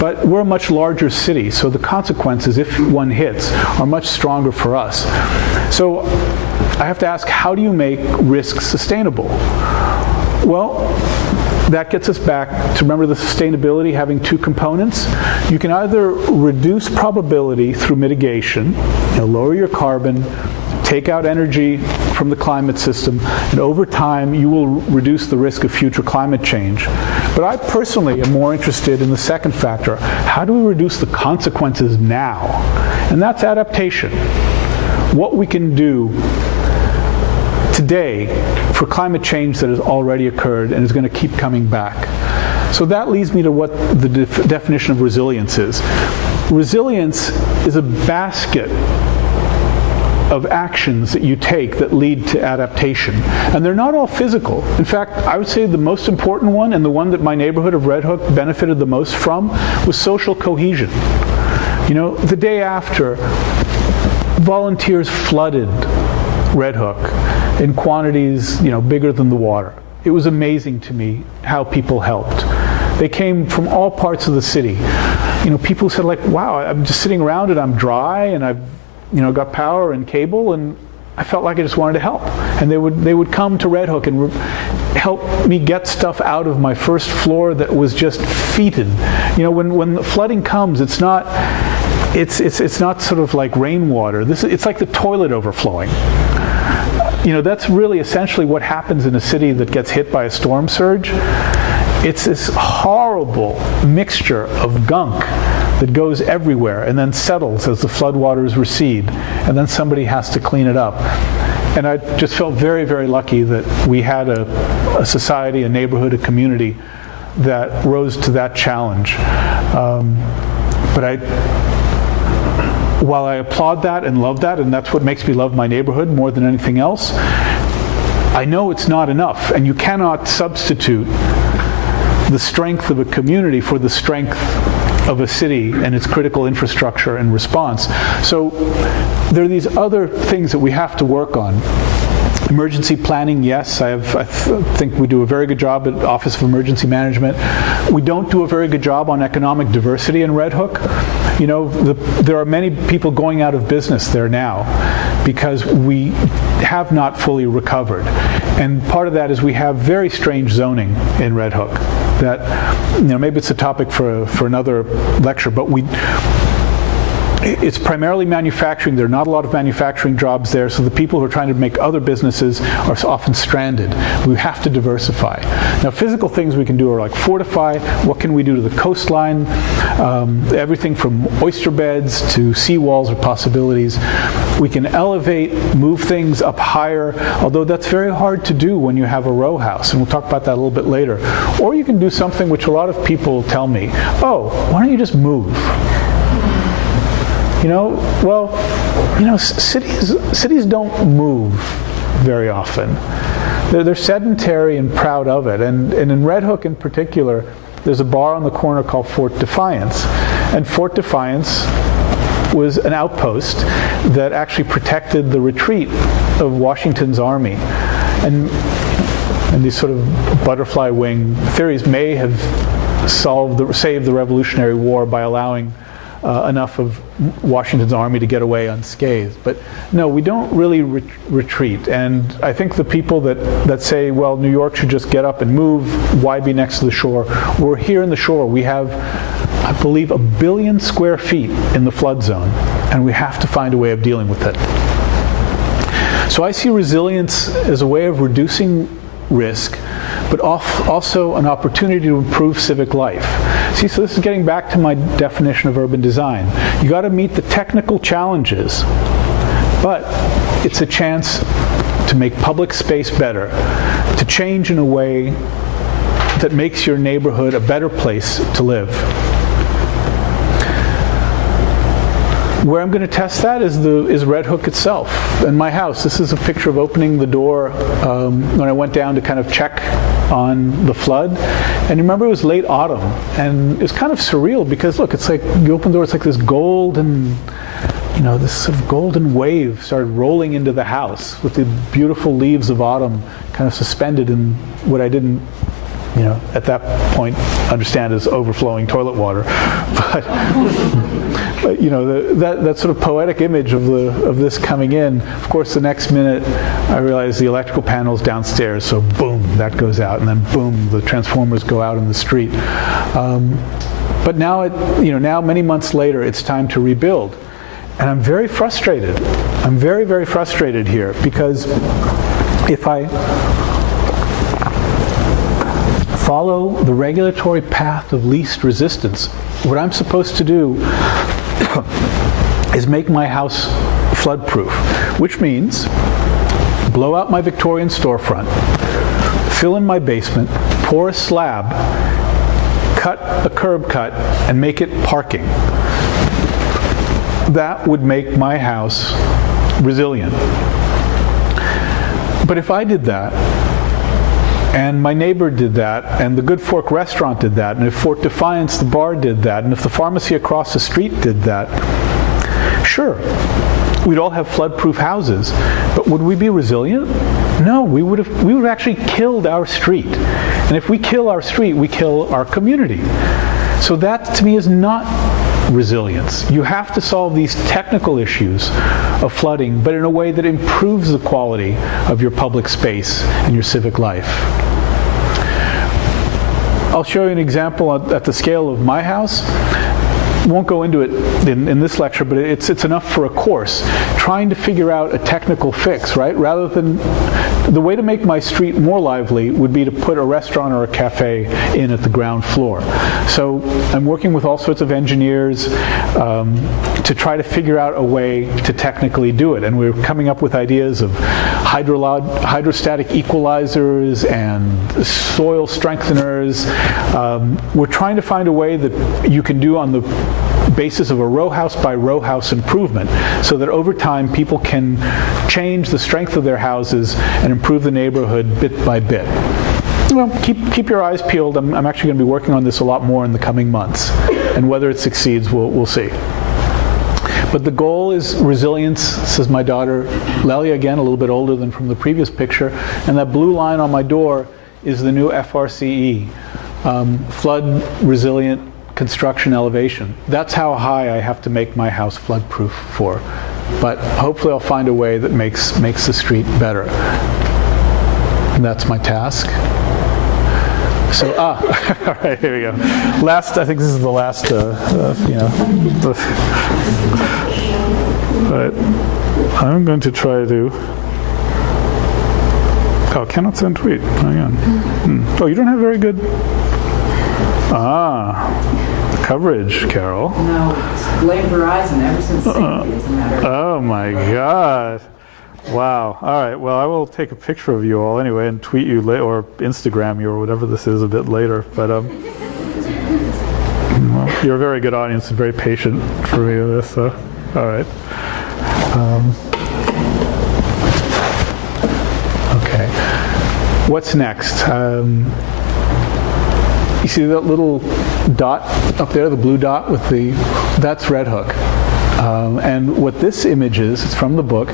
but we're a much larger city, so the consequences, if one hits, are much stronger for us. So I have to ask, how do you make risk sustainable? Well, that gets us back to, remember, the sustainability having 2 components. You can either reduce probability through mitigation, lower your carbon, take out energy from the climate system, and over time you will reduce the risk of future climate change. But I personally am more interested in the second factor. How do we reduce the consequences now? And that's adaptation. What we can do today for climate change that has already occurred and is going to keep coming back. So that leads me to what the definition of resilience is. Resilience is a basket of actions that you take that lead to adaptation. And they're not all physical. In fact, I would say the most important one, and the one that my neighborhood of Red Hook benefited the most from, was social cohesion. The day after, volunteers flooded Red Hook in quantities, bigger than the water. It was amazing to me how people helped. They came from all parts of the city. People said, wow, I'm just sitting around and I'm dry and I've, got power and cable, and I felt like I just wanted to help. And they would come to Red Hook and help me get stuff out of my first floor that was just fetid. When the flooding comes, it's not sort of like rainwater. It's like the toilet overflowing. That's really essentially what happens in a city that gets hit by a storm surge. It's this horrible mixture of gunk that goes everywhere and then settles as the floodwaters recede, and then somebody has to clean it up. And I just felt very, very lucky that we had a society, a neighborhood, a community that rose to that challenge. While I applaud that and love that, and that's what makes me love my neighborhood more than anything else, I know it's not enough, and you cannot substitute the strength of a community for the strength of a city and its critical infrastructure and response. So there are these other things that we have to work on. Emergency planning, yes, I think we do a very good job at Office of Emergency Management. We don't do a very good job on economic diversity in Red Hook. There are many people going out of business there now because we have not fully recovered. And part of that is we have very strange zoning in Red Hook. That, maybe it's a topic for another lecture, but it's primarily manufacturing. There are not a lot of manufacturing jobs there, so the people who are trying to make other businesses are often stranded. We have to diversify. Now, physical things we can do are like fortify. What can we do to the coastline? Everything from oyster beds to seawalls are possibilities. We can elevate, move things up higher, although that's very hard to do when you have a row house, and we'll talk about that a little bit later. Or you can do something which a lot of people tell me, oh, why don't you just move? Cities don't move very often. They're sedentary and proud of it. And in Red Hook in particular, there's a bar on the corner called Fort Defiance. And Fort Defiance was an outpost that actually protected the retreat of Washington's army. And these sort of butterfly wing theories may have saved the Revolutionary War by allowing enough of Washington's army to get away unscathed. But no, we don't really retreat. And I think the people that say, well, New York should just get up and move, why be next to the shore? We're here in the shore. We have, I believe, 1 billion square feet in the flood zone, and we have to find a way of dealing with it. So I see resilience as a way of reducing risk, but also an opportunity to improve civic life. See, so this is getting back to my definition of urban design. You got to meet the technical challenges, but it's a chance to make public space better, to change in a way that makes your neighborhood a better place to live. Where I'm going to test that is Red Hook itself and my house. This is a picture of opening the door when I went down to kind of check on the flood. And remember, it was late autumn, and it's kind of surreal because look, it's like you open the door, it's like this golden, this sort of golden wave started rolling into the house with the beautiful leaves of autumn kind of suspended in what I didn't, at that point understand as overflowing toilet water. But that sort of poetic image of this coming in. Of course, the next minute I realized the electrical panel's downstairs, so boom, that goes out, and then boom, the transformers go out in the street. But now, now many months later, it's time to rebuild, and I'm very frustrated. I'm very, very frustrated here because if I follow the regulatory path of least resistance, what I'm supposed to do is make my house flood-proof, which means blow out my Victorian storefront, fill in my basement, pour a slab, cut a curb cut, and make it parking. That would make my house resilient. But if I did that, and my neighbor did that, and the Good Fork restaurant did that, and if Fort Defiance, the bar, did that, and if the pharmacy across the street did that, sure, we'd all have flood-proof houses, but would we be resilient? No, we would have actually killed our street. And if we kill our street, we kill our community. So that, to me, is not resilience. You have to solve these technical issues of flooding, but in a way that improves the quality of your public space and your civic life. I'll show you an example at the scale of my house. Won't go into it in this lecture, but it's enough for a course. Trying to figure out a technical fix, right? Rather than, the way to make my street more lively would be to put a restaurant or a cafe in at the ground floor. So I'm working with all sorts of engineers to try to figure out a way to technically do it. And we're coming up with ideas of hydrostatic equalizers and soil strengtheners. We're trying to find a way that you can do on the basis of a row house by row house improvement, so that over time people can change the strength of their houses and improve the neighborhood bit by bit. Well, keep your eyes peeled. I'm actually going to be working on this a lot more in the coming months, and whether it succeeds, we'll see. But the goal is resilience, says my daughter Lelia, again a little bit older than from the previous picture, and that blue line on my door is the new FRCE, flood resilient construction elevation. That's how high I have to make my house flood-proof for. But hopefully I'll find a way that makes the street better. And that's my task. So, all right, here we go. Last, I think this is the last, but I'm going to try to, cannot send tweet. Hang on. Oh, you don't have very good, coverage, Carol. No, it's blame Verizon ever since safety, as a matter of Oh my God. Wow. All right. Well, I will take a picture of you all anyway and tweet you or Instagram you or whatever this is a bit later. But well, you're a very good audience and very patient for me with this. So, all right. Okay. What's next? You see that little dot up there, the blue dot with that's Red Hook. And what this image is, it's from the book,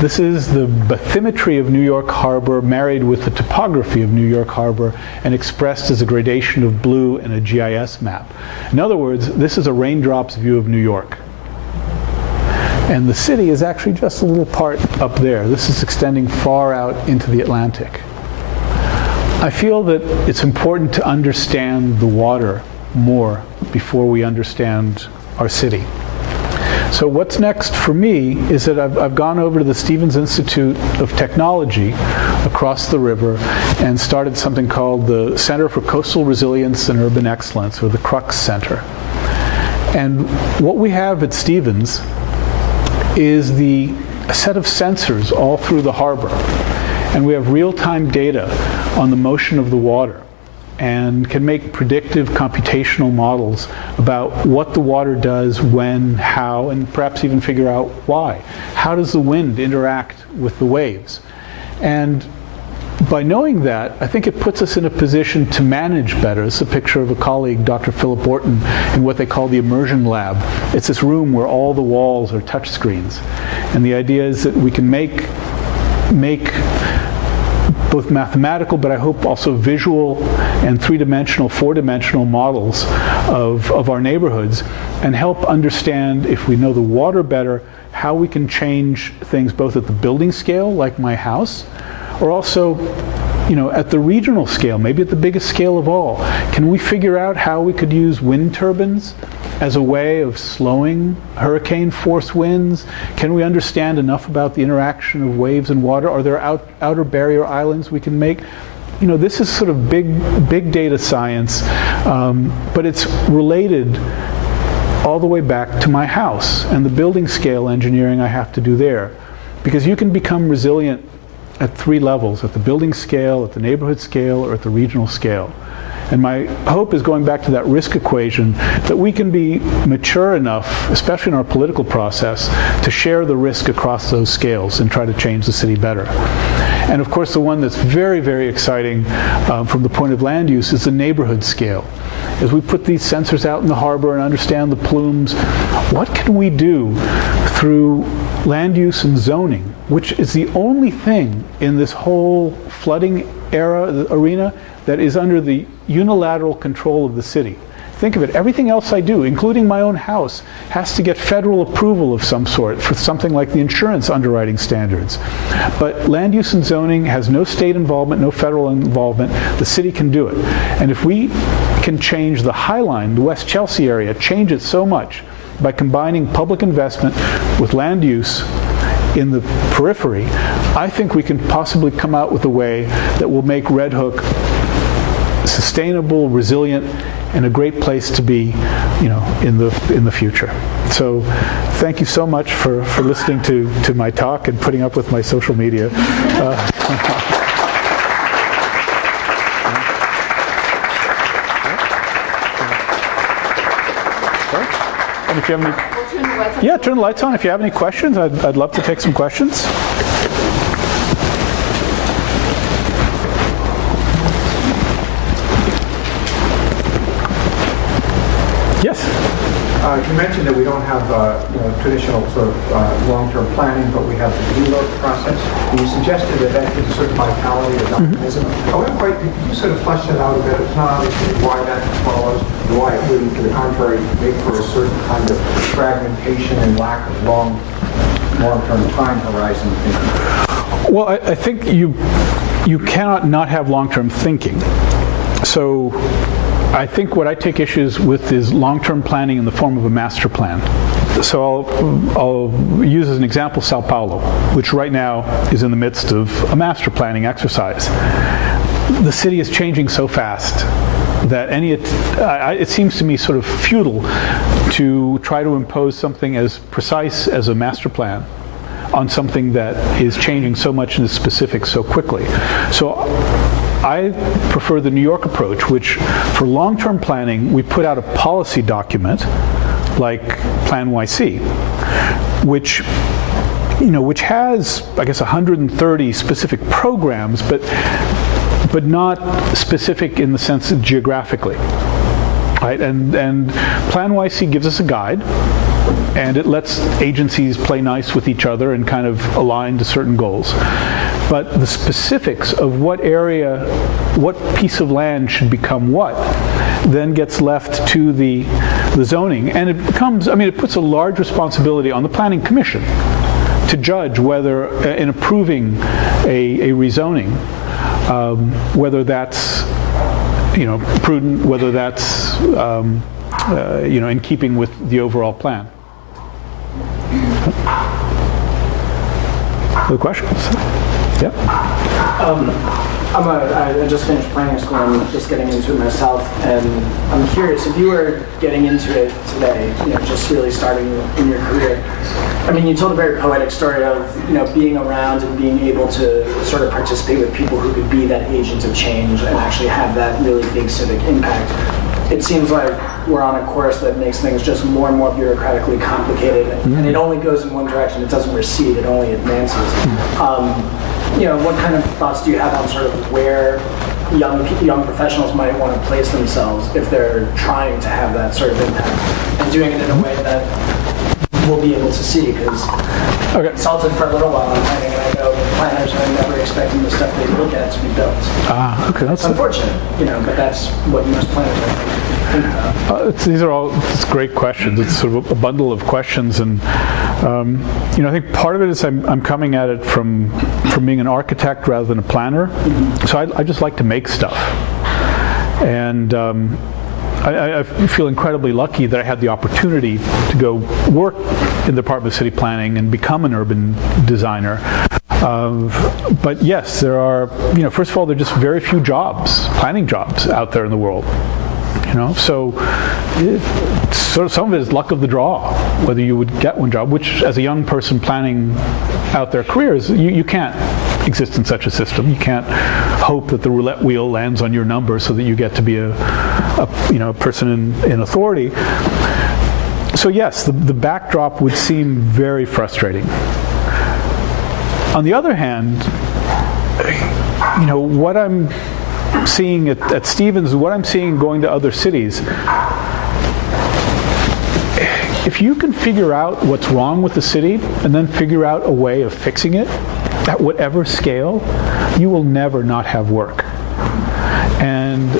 this is the bathymetry of New York Harbor married with the topography of New York Harbor and expressed as a gradation of blue in a GIS map. In other words, this is a raindrops view of New York. And the city is actually just a little part up there. This is extending far out into the Atlantic. I feel that it's important to understand the water more before we understand our city. So what's next for me is that I've gone over to the Stevens Institute of Technology across the river and started something called the Center for Coastal Resilience and Urban Excellence, or the CRUX Center. And what we have at Stevens is a set of sensors all through the harbor. And we have real-time data on the motion of the water and can make predictive computational models about what the water does, when, how, and perhaps even figure out why. How does the wind interact with the waves? And by knowing that, I think it puts us in a position to manage better. It's a picture of a colleague, Dr. Philip Orton, in what they call the immersion lab. It's this room where all the walls are touch screens. And the idea is that we can make both mathematical, but I hope also visual and three-dimensional, four-dimensional models of our neighborhoods and help understand, if we know the water better, how we can change things both at the building scale, like my house, or also, at the regional scale, maybe at the biggest scale of all. Can we figure out how we could use wind turbines as a way of slowing hurricane-force winds? Can we understand enough about the interaction of waves and water? Are there outer barrier islands we can make? This is sort of big data science, but it's related all the way back to my house and the building scale engineering I have to do there. Because you can become resilient at three levels: at the building scale, at the neighborhood scale, or at the regional scale. And my hope is, going back to that risk equation, that we can be mature enough, especially in our political process, to share the risk across those scales and try to change the city better. And of course, the one that's very, very exciting from the point of land use is the neighborhood scale. As we put these sensors out in the harbor and understand the plumes, what can we do through land use and zoning, which is the only thing in this whole flooding arena that is under the unilateral control of the city. Think of it, everything else I do, including my own house, has to get federal approval of some sort for something like the insurance underwriting standards. But land use and zoning has no state involvement, no federal involvement. The city can do it. And if we can change the High Line, the West Chelsea area, change it so much by combining public investment with land use in the periphery, I think we can possibly come out with a way that will make Red Hook sustainable, resilient, and a great place to be, in the future. So, thank you so much for listening to my talk and putting up with my social media. And if you have any, turn the lights on. If you have any questions, I'd love to take some questions. Yes. You mentioned that we don't have traditional sort of long-term planning, but we have the reload process. And you suggested that gives a certain vitality or dynamism. However, could you sort of flesh that out a bit? It's not obviously why that follows, and why it wouldn't, to the contrary, make for a certain kind of fragmentation and lack of long-term time horizon thinking. Well, I think you cannot not have long-term thinking. So I think what I take issues with is long-term planning in the form of a master plan. So I'll use as an example Sao Paulo, which right now is in the midst of a master planning exercise. The city is changing so fast that it seems to me sort of futile to try to impose something as precise as a master plan on something that is changing so much in the specifics so quickly. So I prefer the New York approach, which for long-term planning, we put out a policy document like Plan YC, which has, I guess, 130 specific programs, but not specific in the sense of geographically. Right? And Plan YC gives us a guide, and it lets agencies play nice with each other and kind of align to certain goals. But the specifics of what area, what piece of land should become what, then gets left to the zoning. And it becomes, it puts a large responsibility on the Planning Commission to judge whether, in approving a rezoning, whether that's prudent, whether that's in keeping with the overall plan. Other questions? Yeah. I just finished planning school and I'm just getting into it myself, and I'm curious if you were getting into it today, just really starting in your career. You told a very poetic story of being around and being able to sort of participate with people who could be that agent of change and actually have that really big civic impact. It seems like we're on a course that makes things just more and more bureaucratically complicated, and it only goes in one direction. It doesn't recede, it only advances. What kind of thoughts do you have on sort of where young professionals might want to place themselves if they're trying to have that sort of impact and doing it in a way that we'll be able to see? Because I consulted for a little while on planning, and I know planners are never expecting the stuff they look at to be built. That's unfortunate, but that's what most planners think about. These are all great questions. It's sort of a bundle of questions, and I think part of it is I'm coming at it from being an architect rather than a planner. So I just like to make stuff, and I feel incredibly lucky that I had the opportunity to go work in the Department of City Planning and become an urban designer. But yes, there are, first of all, there are just very few jobs, planning jobs out there in the world. So some of it is luck of the draw, whether you would get one job, which as a young person planning out their careers, you can't exist in such a system. You can't hope that the roulette wheel lands on your number so that you get to be a person in authority. So yes, the backdrop would seem very frustrating. On the other hand, what I'm seeing at Stevens, what I'm seeing going to other cities, if you can figure out what's wrong with the city and then figure out a way of fixing it at whatever scale, you will never not have work. And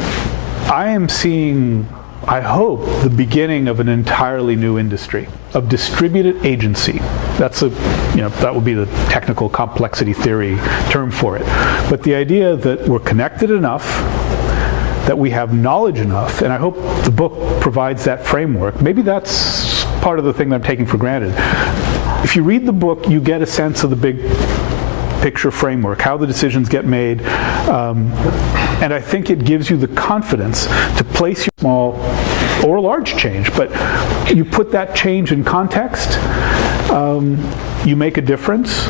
I am seeing, I hope, the beginning of an entirely new industry of distributed agency. That's that would be the technical complexity theory term for it. But the idea that we're connected enough, that we have knowledge enough, and I hope the book provides that framework. Maybe that's part of the thing that I'm taking for granted. If you read the book, you get a sense of the big picture framework, how the decisions get made, and I think it gives you the confidence to place your small or large change, but you put that change in context, you make a difference.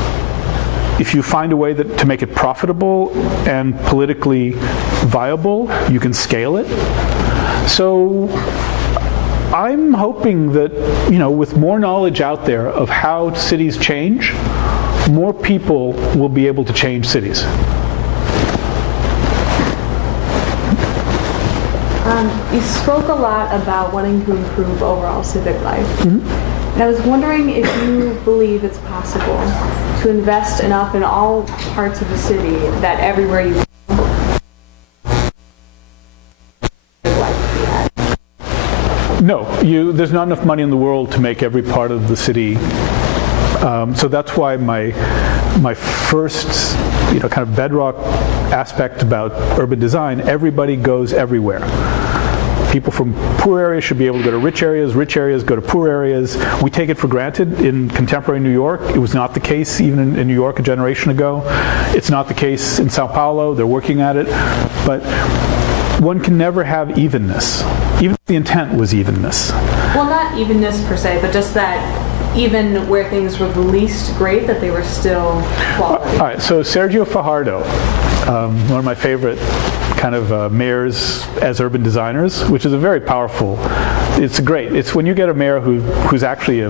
If you find a way to make it profitable and politically viable, you can scale it. So I'm hoping that, with more knowledge out there of how cities change, more people will be able to change cities. You spoke a lot about wanting to improve overall civic life. And I was wondering if you believe it's possible to invest enough in all parts of the city that everywhere you go, No, there's not enough money in the world to make every part of the city. So that's why my first, kind of bedrock aspect about urban design, everybody goes everywhere. People from poor areas should be able to go to rich areas go to poor areas. We take it for granted in contemporary New York. It was not the case even in New York a generation ago. It's not the case in Sao Paulo. They're working at it. But one can never have evenness. Even if the intent was evenness. Well, not evenness per se, but just that even where things were the least great, that they were still quality. All right, so Sergio Fajardo, one of my favorite kind of mayors as urban designers, which is a very powerful, it's when you get a mayor who's actually a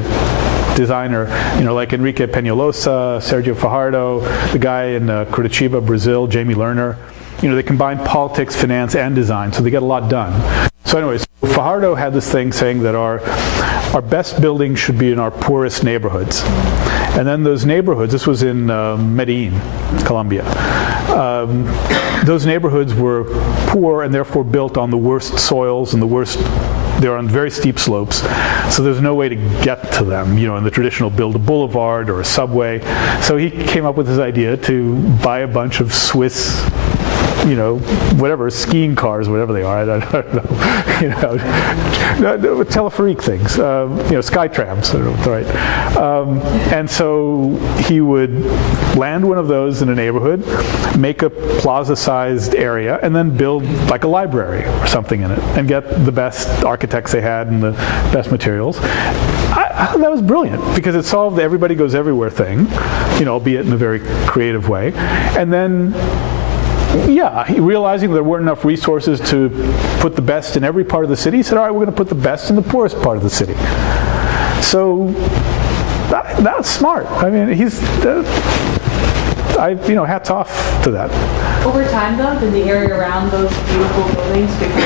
designer, like Enrique Peñalosa, Sergio Fajardo, the guy in Curitiba, Brazil, Jamie Lerner. They combine politics, finance, and design, so they get a lot done. So anyways, Fajardo had this thing saying that our best buildings should be in our poorest neighborhoods. And then those neighborhoods, this was in Medellin, Colombia, those neighborhoods were poor and therefore built on the worst soils and they're on very steep slopes, so there's no way to get to them, in the traditional build a boulevard or a subway. So he came up with this idea to buy a bunch of Swiss whatever, skiing cars, whatever they are, I don't know, teleferique things, sky trams, I don't know what's right. And so he would land one of those in a neighborhood, make a plaza-sized area, and then build like a library or something in it, and get the best architects they had and the best materials. I thought that was brilliant, because it solved the everybody goes everywhere thing, albeit in a very creative way. And then realizing there weren't enough resources to put the best in every part of the city, he said, all right, we're going to put the best in the poorest part of the city. So that's smart. I mean, hats off to that. Over time, though, did the area around those beautiful buildings become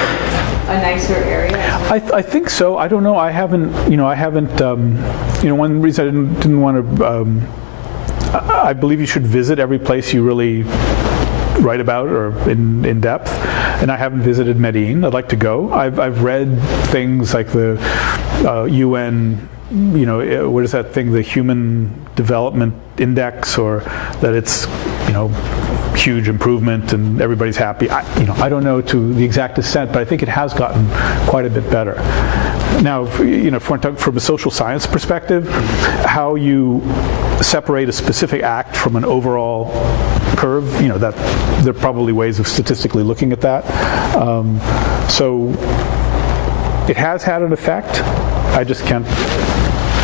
a nicer area? I think so. I don't know. I haven't, one reason I didn't want to, I believe you should visit every place you really write about or in depth, and I haven't visited Medellin. I'd like to go. I've read things like the UN, what is that thing, the Human Development Index, or that it's huge improvement and everybody's happy. I don't know to the exact extent, but I think it has gotten quite a bit better. Now, if we're talking from a social science perspective, how you separate a specific act from an overall curve, that there are probably ways of statistically looking at that. So it has had an effect. I just can't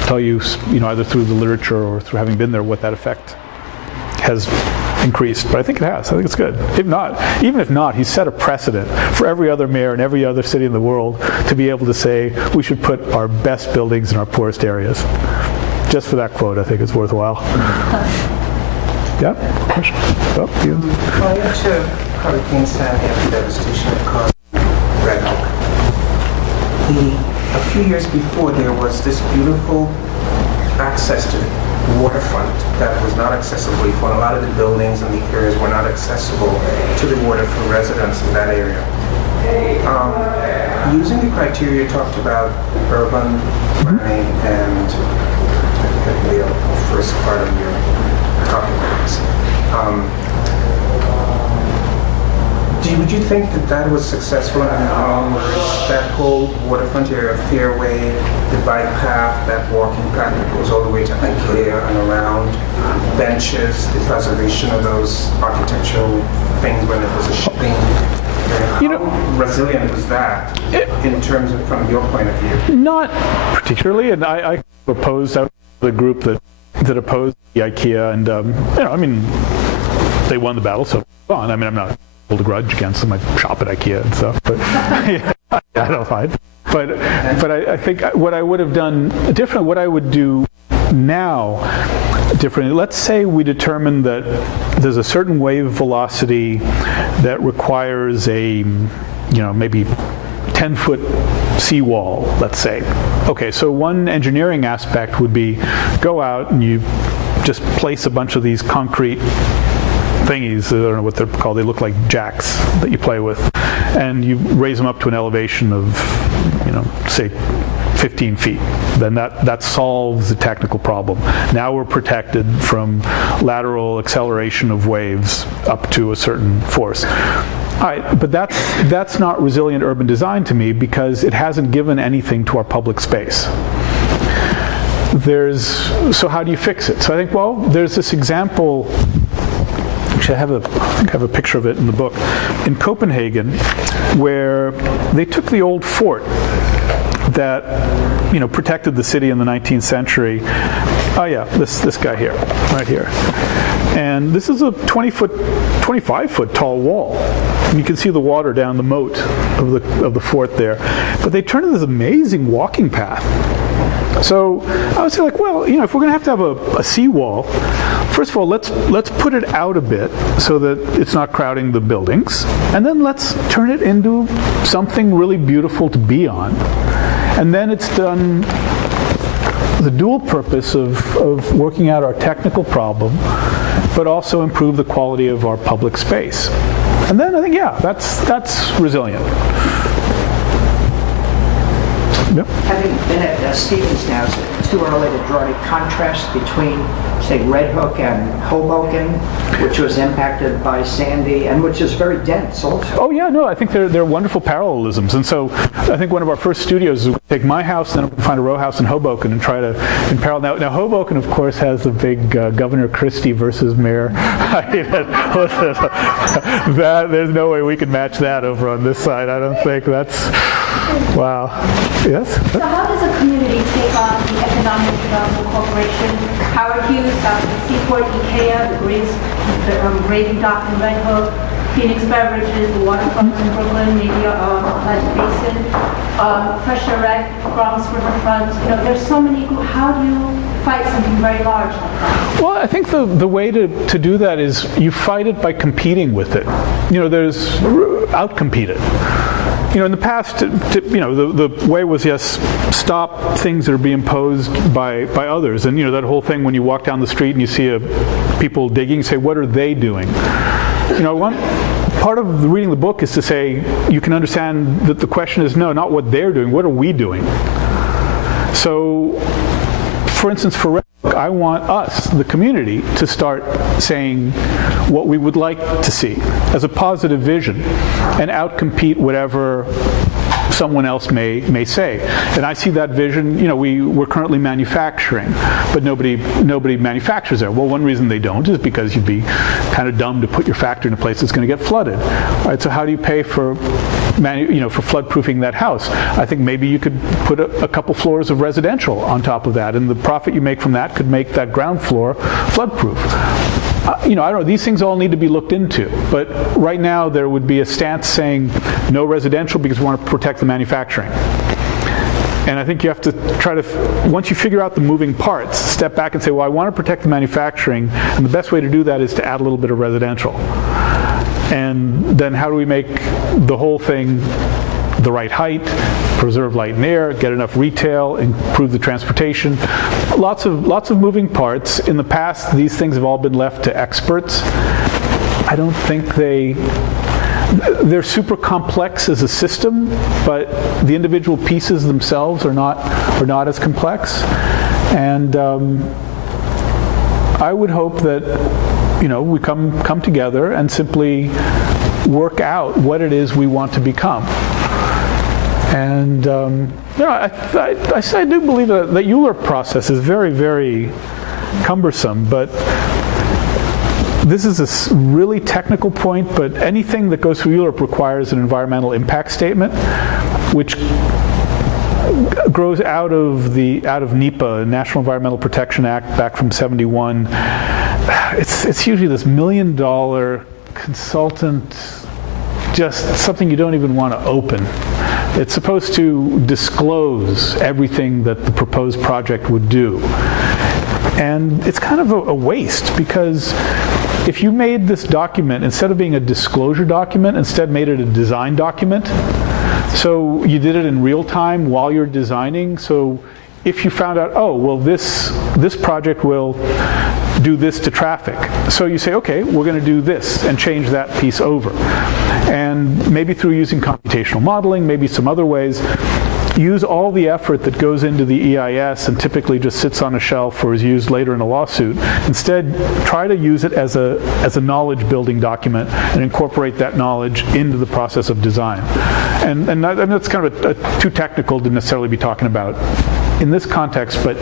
tell you, either through the literature or through having been there, what that effect has increased. But I think it has. I think it's good. Even if not, he's set a precedent for every other mayor in every other city in the world to be able to say we should put our best buildings in our poorest areas. Just for that quote, I think it's worthwhile. Yeah? Question? Oh, you. Prior to Hurricane Sandy and the devastation that caused Red Oak, a few years before, there was this beautiful access to the waterfront that was not accessible before. A lot of the buildings and the areas were not accessible to the water for residents in that area. Using the criteria you talked about, urban planning and the first part of your comments, would you think that was successful in that whole waterfront area, Fairway, the bike path, that walking path that goes all the way to IKEA and around, benches, the preservation of those architectural things when it was a shipping? How resilient was that in terms of, from your point of view? Not particularly, and I opposed the group that opposed the IKEA, and they won the battle, so on. I'm not hold a grudge against them. I shop at IKEA and stuff, but I don't mind. But I think what I would have done differently, what I would do now differently. Let's say we determine that there's a certain wave velocity that requires a, maybe 10-foot seawall, let's say. Okay, so one engineering aspect would be go out and you just place a bunch of these concrete thingies, I don't know what they're called, they look like jacks that you play with, and you raise them up to an elevation of, say 15 feet. Then that solves the technical problem. Now we're protected from lateral acceleration of waves up to a certain force. All right, but that's not resilient urban design to me, because it hasn't given anything to our public space. So how do you fix it? So I think, well, there's this example. Actually, I have a picture of it in the book. In Copenhagen, where they took the old fort that protected the city in the 19th century. Oh yeah, this guy here, right here. And this is a 25 foot tall wall. And you can see the water down the moat of the fort there. But they turned into this amazing walking path. So I was like, well, if we're going to have a seawall, first of all, let's put it out a bit so that it's not crowding the buildings, and then let's turn it into something really beautiful to be on. And then it's done the dual purpose of working out our technical problem, but also improve the quality of our public space. And then I think, yeah, that's resilient. Yep. Having been at Stevens now, is it too early to draw any contrast between, say, Red Hook and Hoboken, which was impacted by Sandy and which is very dense also? Oh yeah, no, I think they're wonderful parallelisms. And so I think one of our first studios is we take my house, then we find a row house in Hoboken and try to in parallel. Now Hoboken, of course, has the big Governor Christie versus Mayor. There's no way we can match that over on this side. I don't think that's. Wow. Yes? So how does a community take on the Economic Development Corporation, Howard Hughes, South of the Seaport, IKEA, the Gravy Dock in Red Hook, Phoenix Beverages, the waterfront in Brooklyn, maybe Atlantic Basin, Fresh Direct, Bronx Riverfront? There's so many. How do you fight something very large like that? Well, I think the way to do that is you fight it by competing with it. There's outcompete it. In the past, the way was, yes, stop things that are being posed by others. And, that whole thing when you walk down the street and you see people digging, say, what are they doing? Part of reading the book is to say, you can understand that the question is, no, not what they're doing, what are we doing? So, for instance, for Red Hook, I want us, the community, to start saying what we would like to see as a positive vision and outcompete whatever someone else may say. And I see that vision, we're currently manufacturing, but nobody manufactures there. Well, one reason they don't is because you'd be kind of dumb to put your factory in a place that's going to get flooded. All right, so how do you pay for flood-proofing that house? I think maybe you could put a couple floors of residential on top of that, and the profit you make from that could make that ground floor flood-proof. I don't know, these things all need to be looked into, but right now there would be a stance saying no residential because we want to protect the manufacturing. And I think you have to try to, once you figure out the moving parts, step back and say, well, I want to protect the manufacturing, and the best way to do that is to add a little bit of residential. And then how do we make the whole thing the right height, preserve light and air, get enough retail, improve the transportation. Lots of moving parts. In the past, these things have all been left to experts. I don't think they're super complex as a system, but the individual pieces themselves are not as complex. And I would hope that we come together and simply work out what it is we want to become. And I do believe that the Euler process is very, very cumbersome, but this is a really technical point, but anything that goes through Euler requires an environmental impact statement, which grows out of NEPA, National Environmental Protection Act, back from '71. It's usually this $1 million consultant, just something you don't even want to open. It's supposed to disclose everything that the proposed project would do. And it's kind of a waste, because if you made this document, instead of being a disclosure document, instead made it a design document, so you did it in real time while you're designing, so if you found out, oh, well, this project will do this to traffic. So you say, okay, we're going to do this and change that piece over. And maybe through using computational modeling, maybe some other ways, use all the effort that goes into the EIS and typically just sits on a shelf or is used later in a lawsuit. Instead, try to use it as a knowledge building document and incorporate that knowledge into the process of design. And that's kind of too technical to necessarily be talking about in this context, but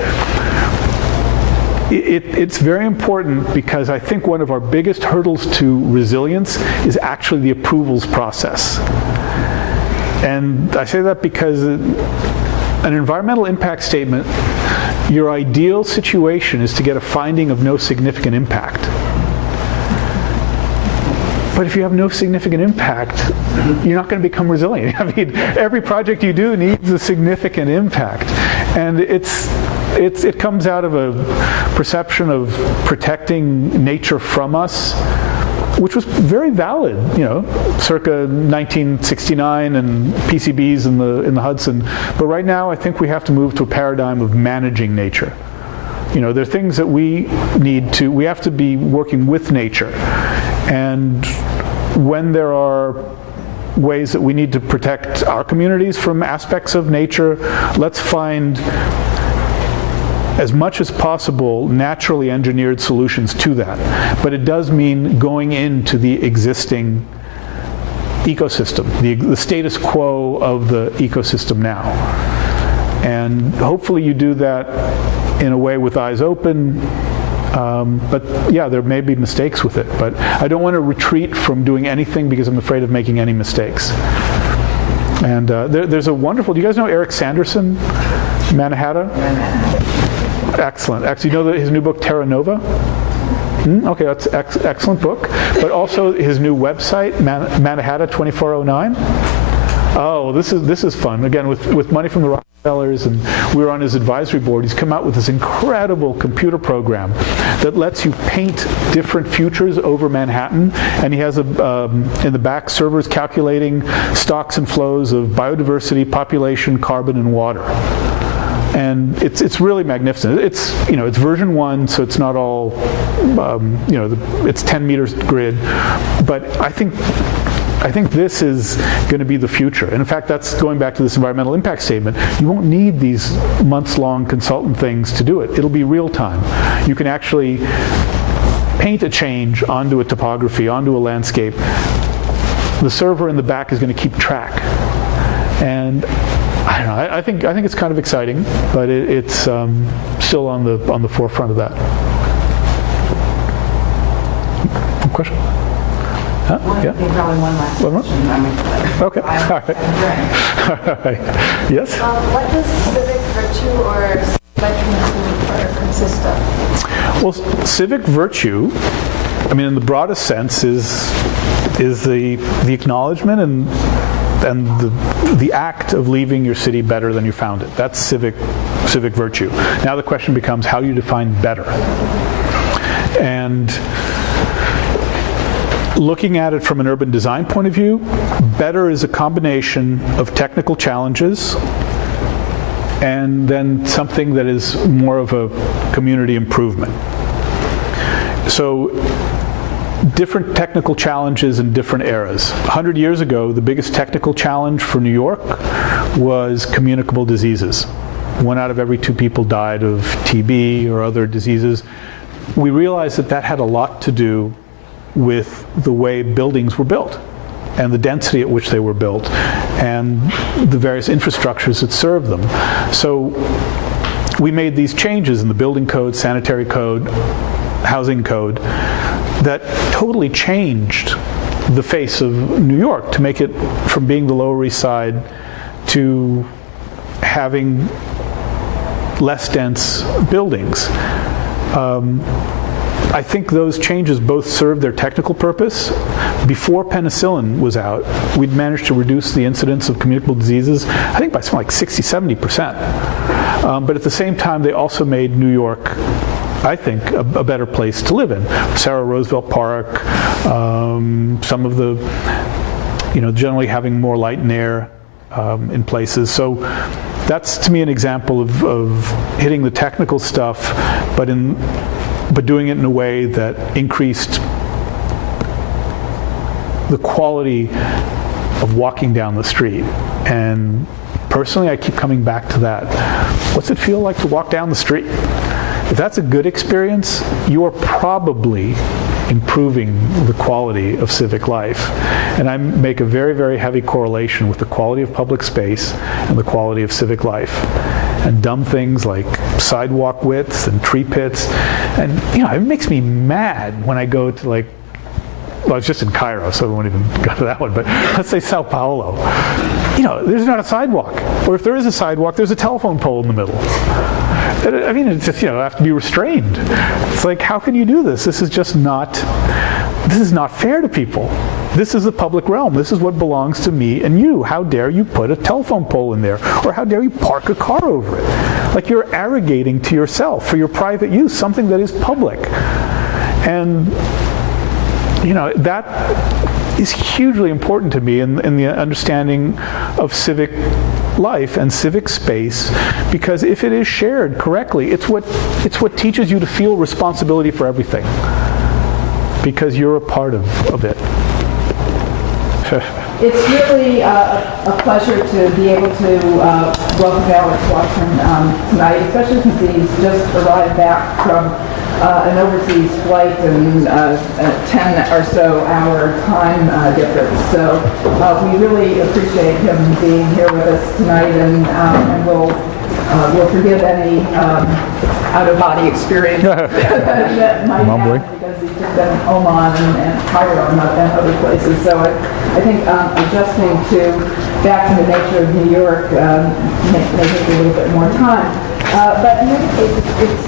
it's very important because I think one of our biggest hurdles to resilience is actually the approvals process. And I say that because an environmental impact statement, your ideal situation is to get a finding of no significant impact. But if you have no significant impact, you're not going to become resilient. I mean, every project you do needs a significant impact. And it comes out of a perception of protecting nature from us, which was very valid, circa 1969 and PCBs in the Hudson. But right now, I think we have to move to a paradigm of managing nature. There are things that we have to be working with nature. And when there are ways that we need to protect our communities from aspects of nature, let's find, as much as possible, naturally engineered solutions to that. But it does mean going into the existing ecosystem, the status quo of the ecosystem now. And hopefully you do that in a way with eyes open. But yeah, there may be mistakes with it. But I don't want to retreat from doing anything because I'm afraid of making any mistakes. And there's a wonderful, do you guys know Eric Sanderson, Mannahatta? Excellent. Actually, you know his new book, Terra Nova? Okay, that's an excellent book. But also his new website, Mannahatta 2409. Oh, this is fun. Again, with money from the Rockefellers, and we were on his advisory board. He's come out with this incredible computer program that lets you paint different futures over Manhattan. And he has in the back servers calculating stocks and flows of biodiversity, population, carbon, and water. And it's really magnificent. It's version 1, so it's not all it's 10 meters grid. But I think this is going to be the future. And in fact, that's going back to this environmental impact statement. You won't need these months-long consultant things to do it. It'll be real time. You can actually paint a change onto a topography, onto a landscape. The server in the back is going to keep track. And I don't know. I think it's kind of exciting, but it's still on the forefront of that. Question? Huh? Yeah. Probably one last question. Okay. All right. Yes? What does civic virtue or civic consist of? Well, civic virtue, in the broadest sense, is the acknowledgement and the act of leaving your city better than you found it. That's civic virtue. Now the question becomes how you define better. And looking at it from an urban design point of view, better is a combination of technical challenges and then something that is more of a community improvement. So different technical challenges in different eras. 100 years ago, the biggest technical challenge for New York was communicable diseases. 1 out of every 2 people died of TB or other diseases. We realized that had a lot to do with the way buildings were built and the density at which they were built and the various infrastructures that served them. So we made these changes in the building code, sanitary code, housing code that totally changed the face of New York to make it from being the Lower East Side to having less dense buildings. I think those changes both served their technical purpose. Before penicillin was out, we'd managed to reduce the incidence of communicable diseases, I think by something like 60–70%. But at the same time, they also made New York, I think, a better place to live in. Sarah Roosevelt Park, some of the, generally having more light and air in places. So that's, to me, an example of hitting the technical stuff, but doing it in a way that increased the quality of walking down the street and personally, I keep coming back to that. What's it feel like to walk down the street? If that's a good experience, you are probably improving the quality of civic life. And I make a very, very heavy correlation with the quality of public space and the quality of civic life. And dumb things like sidewalk widths and tree pits. And, it makes me mad when I go to well, it's just in Cairo, so we won't even go to that one, but let's say Sao Paulo. There's not a sidewalk. Or if there is a sidewalk, there's a telephone pole in the middle. I mean, it's just, I have to be restrained. It's like, how can you do this? This is not fair to people. This is the public realm. This is what belongs to me and you. How dare you put a telephone pole in there? Or how dare you park a car over it? Like you're arrogating to yourself for your private use, something that is public. And that is hugely important to me in the understanding of civic life and civic space, because if it is shared correctly, it's what teaches you to feel responsibility for everything, because you're a part of it. It's really a pleasure to be able to welcome Alex Washburn tonight, especially since he's just arrived back from an overseas flight and a 10 or so hour time difference. So we really appreciate him being here with us tonight, and we'll forgive any out-of-body experience that might happen, because he's just been in Oman and Cairo and other places. So I think adjusting back to the nature of New York may take a little bit more time. But in any case, it's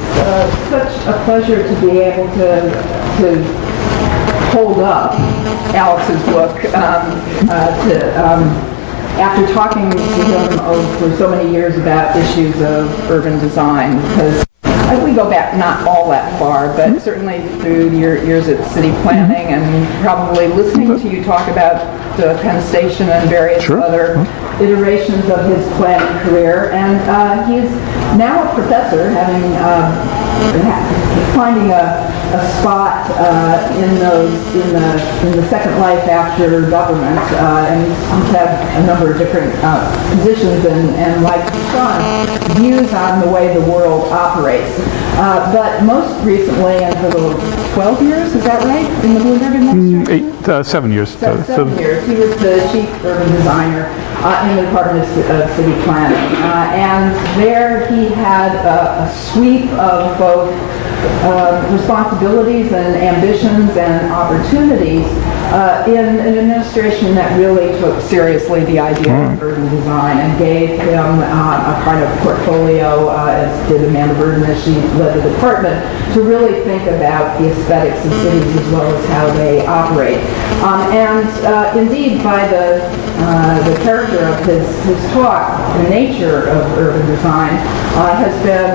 such a pleasure to be able to hold up Alex's book after talking to him for so many years about issues of urban design, because we go back not all that far, but certainly through your years at city planning and probably listening to you talk about the Penn Station and various other iterations of his planning career. And he's now a professor, finding a spot in the second life after government, and he's had a number of different positions, and like Sean, views on the way the world operates. But most recently, and for the 12 years, is that right, in the Bloomberg administration? 7 years. 7 years. He was the chief urban designer in the Department of City Planning. And there he had a sweep of both responsibilities and ambitions and opportunities in an administration that really took seriously the idea of urban design and gave him a kind of portfolio, as did Amanda Burden as she led the department, to really think about the aesthetics of cities as well as how they operate. And indeed, by the character of his talk, the nature of urban design has been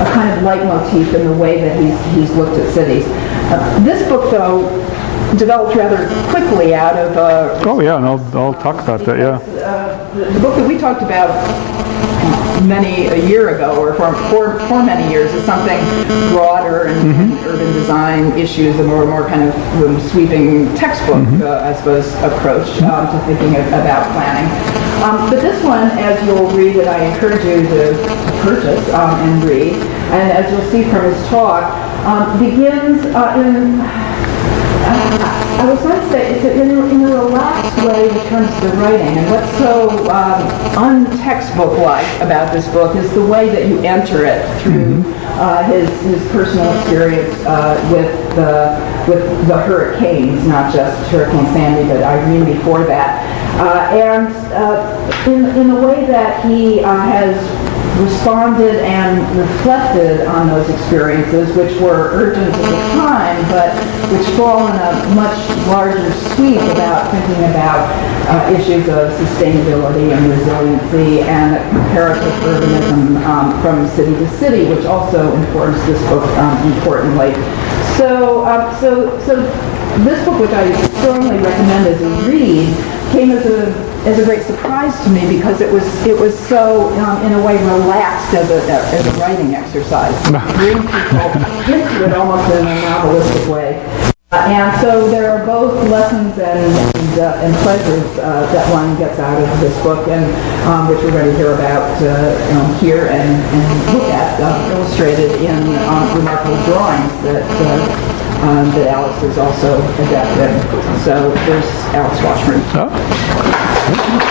a kind of leitmotif in the way that he's looked at cities. This book, though, developed rather quickly out of... and I'll talk about that, yeah. The book that we talked about a year ago, or for many years, is something broader and urban design issues, a more kind of sweeping textbook, I suppose, approach to thinking about planning. But this one, as you'll read, and I encourage you to purchase and read, and as you'll see from his talk, begins I was going to say, it's in a relaxed way when it comes to writing. And what's so un-textbook-like about this book is the way that you enter it through his personal experience with the hurricanes, not just Hurricane Sandy, but Irene before that. And in the way that he has responded and reflected on those experiences, which were urgent at the time, but which fall in a much larger sweep about thinking about issues of sustainability and resiliency and comparative urbanism from city to city, which also informs this book importantly. So this book, which I strongly recommend as a read, came as a great surprise to me, because it was so in a way relaxed as a writing exercise. Bring people into it almost in a novelistic way. And so there are both lessons and pleasures that one gets out of this book, and which we're going to hear about here and look at illustrated in remarkable drawings that Alex has also adapted. So there's Alex Washburn. Oh.